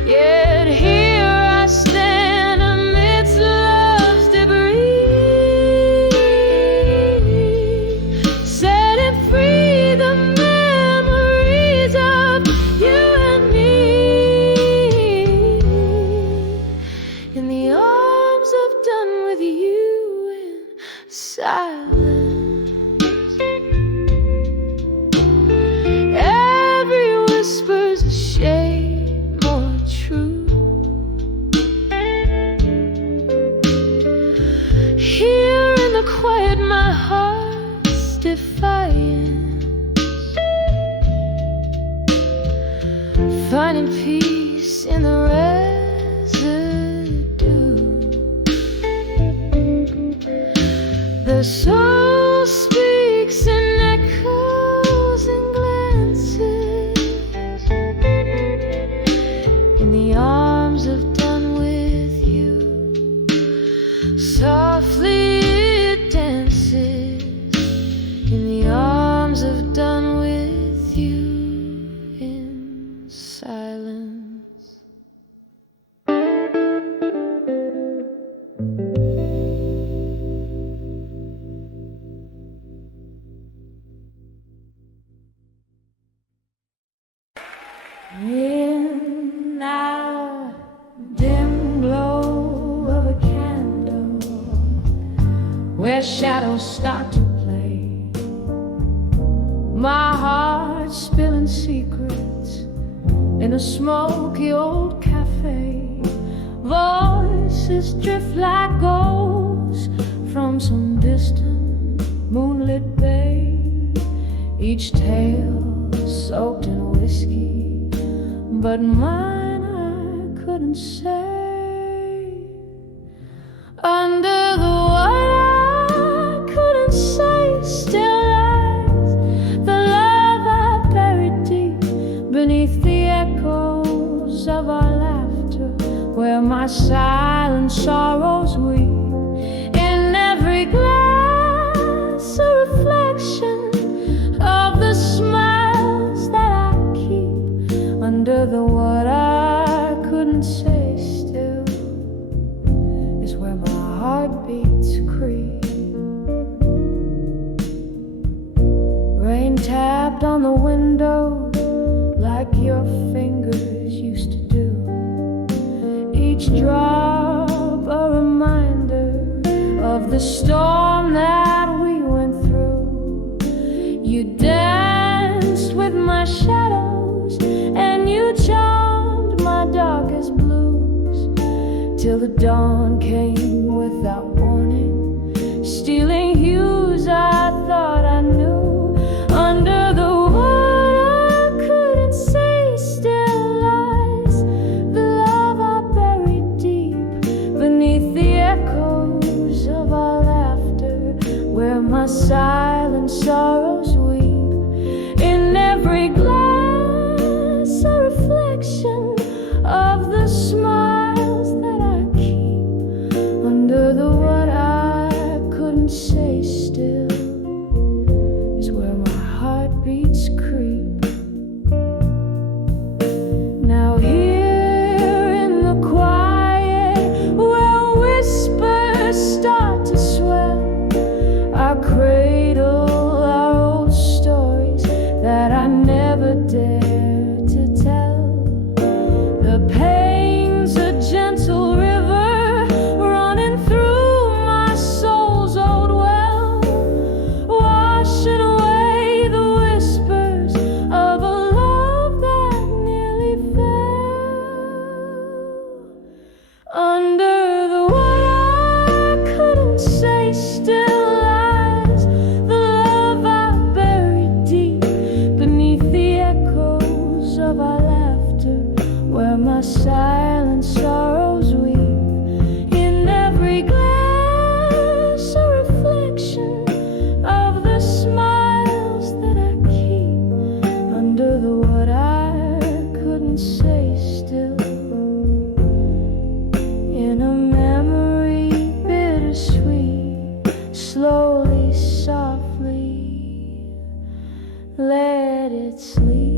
Yet here I stand amidst love's debris, setting free the memories of you and me. In the arms of done with you in silence, every whisper's a shade more true. Here in the quiet, my heart's defiance, finding peace in the residue. The soul speaks in In our dim glow of a candle, where shadows start to play, my heart spilling secrets in a smoky old cafe. Voices drift like ghosts from some distant moonlit bay, each tale soaked in whiskey, but mine I couldn't say. Under the water I couldn't say, still lies the love I buried deep beneath the echoes of our laughter, where my silent sorrows weep. In every glass a reflection of the smiles that I keep. Under the what I couldn't say still is where my heart beats creep. Rain tapped on the window like your fingers used to do, each drop a reminder of the storm that we went through. You danced with my shadows and you charmed my darkest blues, till the dawn came without warning, stealing hues I thought I knew. Under the water I couldn't say, still lies the love I buried deep beneath the echoes of our laughter, where my silent sorrows weep. In every glass a reflection of the smiles that I keep. Under the what I couldn't say still is where my heartbeats creep. Now here in the quiet, where whispers start to swell, I cradle our old stories that I never dared to tell. The pain's a gentle river running through my soul's old well, washing away the whispers of a love that nearly fell. Under the water I couldn't say, still lies the love I buried deep beneath the echoes of our laughter, where my silent sorrows weep. In every glass a reflection of the smiles that I keep. Under the what I couldn't say still, in a memory bittersweet, slowly, softly let it sleep.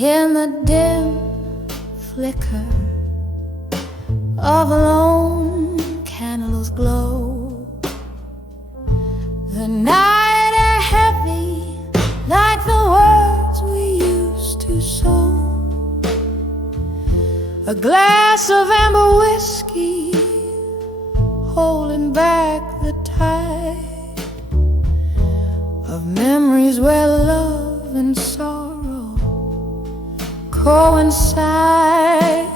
In the dim flicker of a lone candle's glow, the night air heavy like the words we used to sow, a glass of amber whiskey holding back the tide of memories where love and sorrow coincide.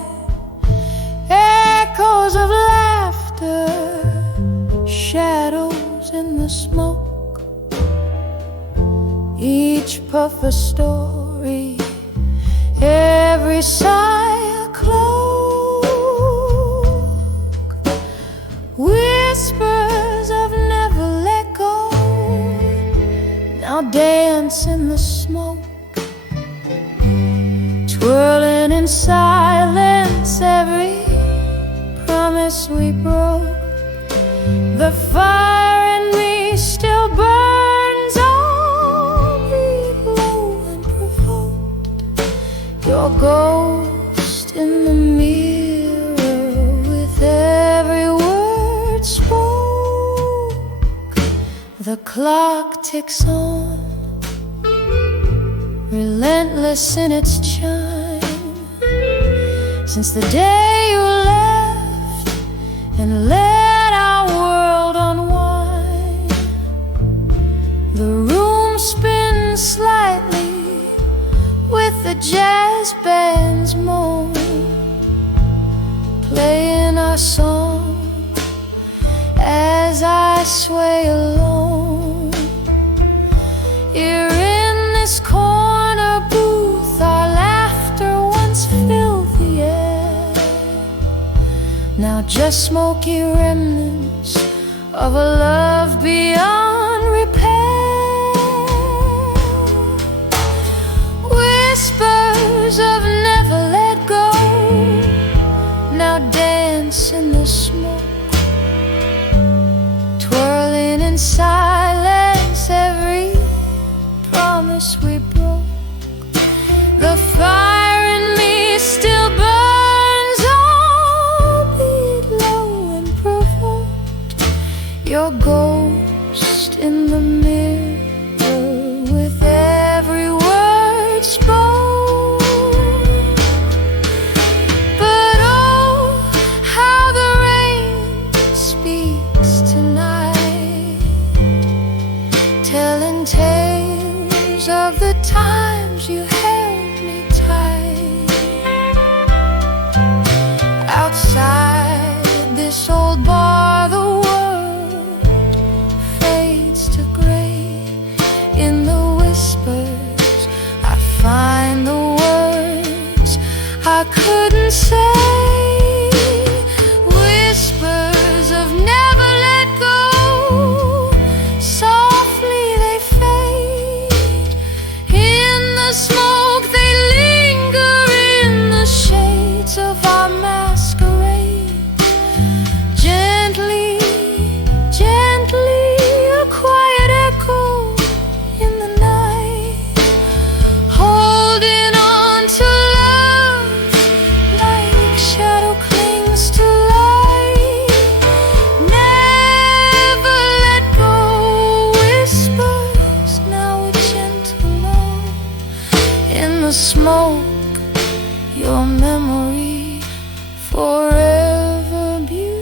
Echoes of laughter, shadows in the smoke, each puff a story, every sigh a cloak. Whispers of never let go now dance in the smoke, silence every promise we broke. The fire in me still burns, albeit low and provoked. Your ghost in the mirror with every word spoke. The clock ticks on, relentless in its chime, since the day you left and let our world unwind. The room spins slightly with the jazz band's moan, playing our song as I sway alone. You're in this corner booth, our laughter once filled the air, now just smoky remnants of a love beyond repair. Whispers of never let go now dance in the smoke, twirling in silence every promise we broke. The fire in me still burns, albeit low and provoked. Your ghost in the mirror with every word spoke. But oh, how the rain speaks tonight, telling tales of the times you held me tight. Outside this old bar, the world fades to gray. In the whispers, I find the words I couldn't say. Whispers of never let go, softly they fade. In the smoke they linger, in the shades of our masquerade. Gently, gently, a quiet echo in the night, holding on to love like shadow clings to light. Never let go. Whispers now a gentle love in the smoke. Your memory forever beautiful.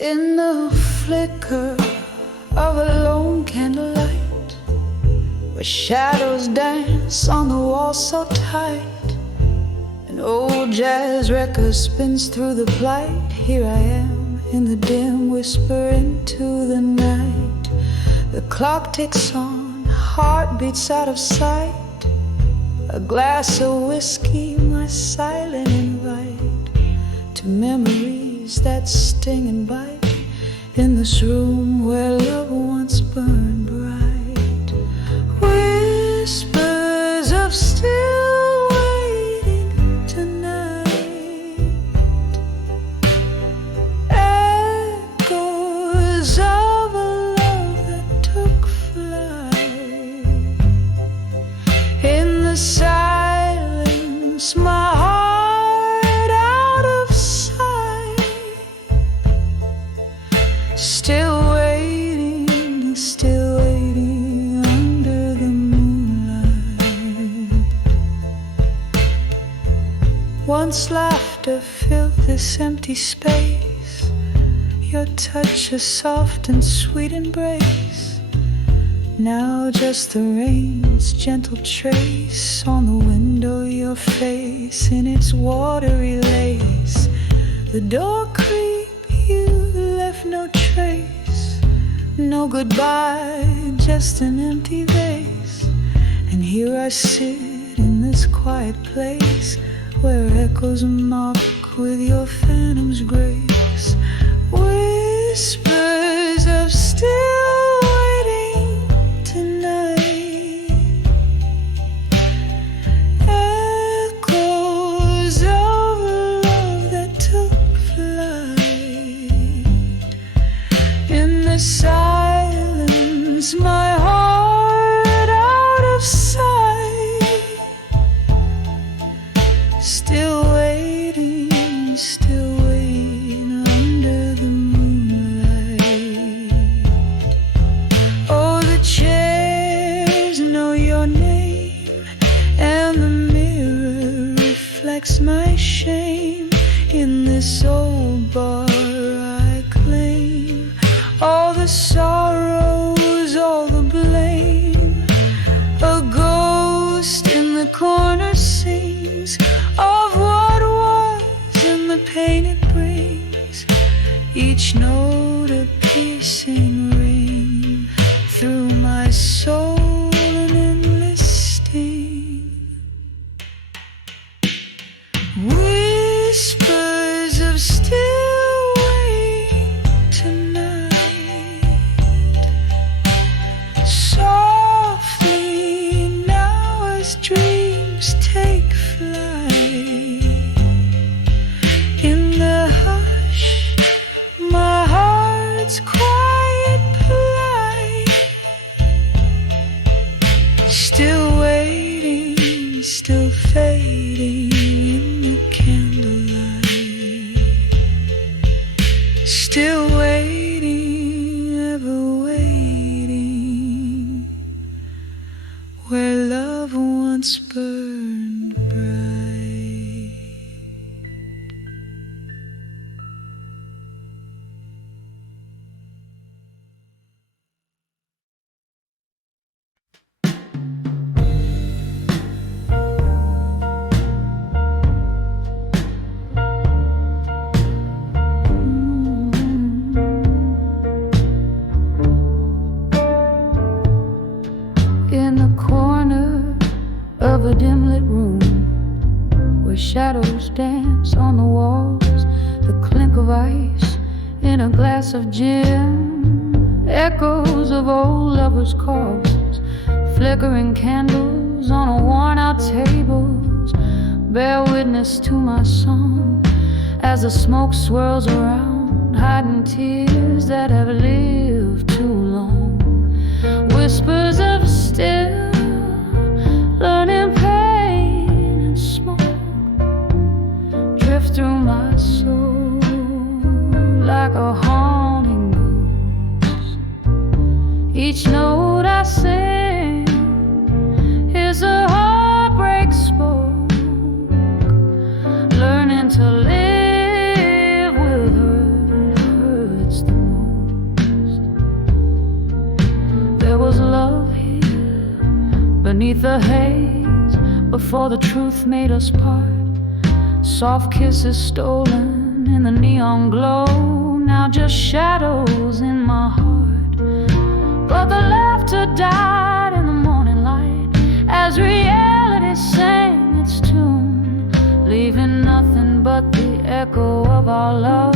In the flicker of a lone candlelight, where shadows dance on the wall so tight, an old jazz record spins through the blight. Here I am in the dim whisper into the night. The clock ticks on, heart beats out of sight. A glass of whiskey, my silent invite to memories that sting and bite. In this room where love once burned bright, whispers of still waiting tonight, echoes of a love that took flight. In the silence, my heart out of sight, still waiting under the moonlight. Once laughter filled this empty space, your touch a soft and sweet embrace. Now just the rain's gentle trace on the window, your face in its watery lace. The door creak, you left no trace. trace. No goodbye, just an empty vase. And here I sit in this quiet place, where echoes mock with your phantom's grace. Whispers of still waiting tonight, echoes of love that took flight. In the silence, my heart out of sight, still waiting, still waiting under the moonlight. Oh, the chairs know your name, and the mirror reflects my shame. In this old bar I claim all the sorrows, all the blame. A ghost in the corner sings of what was and the pain it brings. Each note a piercing ring through my soul, an endless sting. Whispers of still waiting tonight, softly now as dreams take flight. In the hush, my heart's quiet plight, still waiting, still fading in the candlelight. Still waiting, ever waiting, where love once burned bright. In the corner of a dim-lit room, where shadows dance on the walls, the clink of ice in a glass of gin, echoes of old lovers' calls, flickering candles on a worn-out tables, bear witness to my song as the smoke swirls around, hiding tears that have lived too long. Whispers of still learning pain and smoke drift through my soul like a haunting ghost. Each note I sing is a heartbreak spoke, learning to live with hurt hurts the most. There was love here beneath the haze, before the truth made us part. Soft kisses stolen in the neon glow, now just shadows in my heart. But the laughter died in the morning light as reality sang its tune, leaving nothing but the echo of our love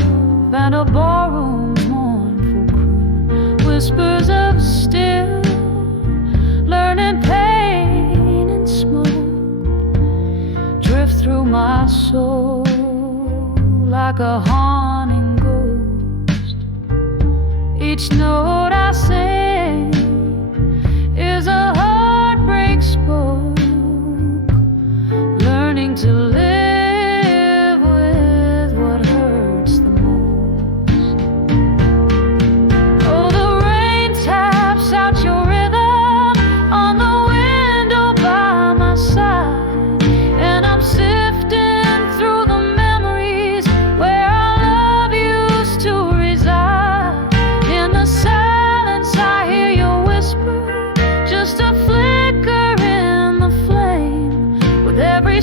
and a ballroom's mournful croon. Whispers of still learning pain and smoke drift through my soul like a haunting ghost. Each note I sing is a heartbreak spoke, learning to live with what hurts the most. Oh, the rain taps out your rhythm on the window by my side, and I'm sifting through the memories where our love used to reside. In the silence I hear your whisper, just a flicker in the flame, with every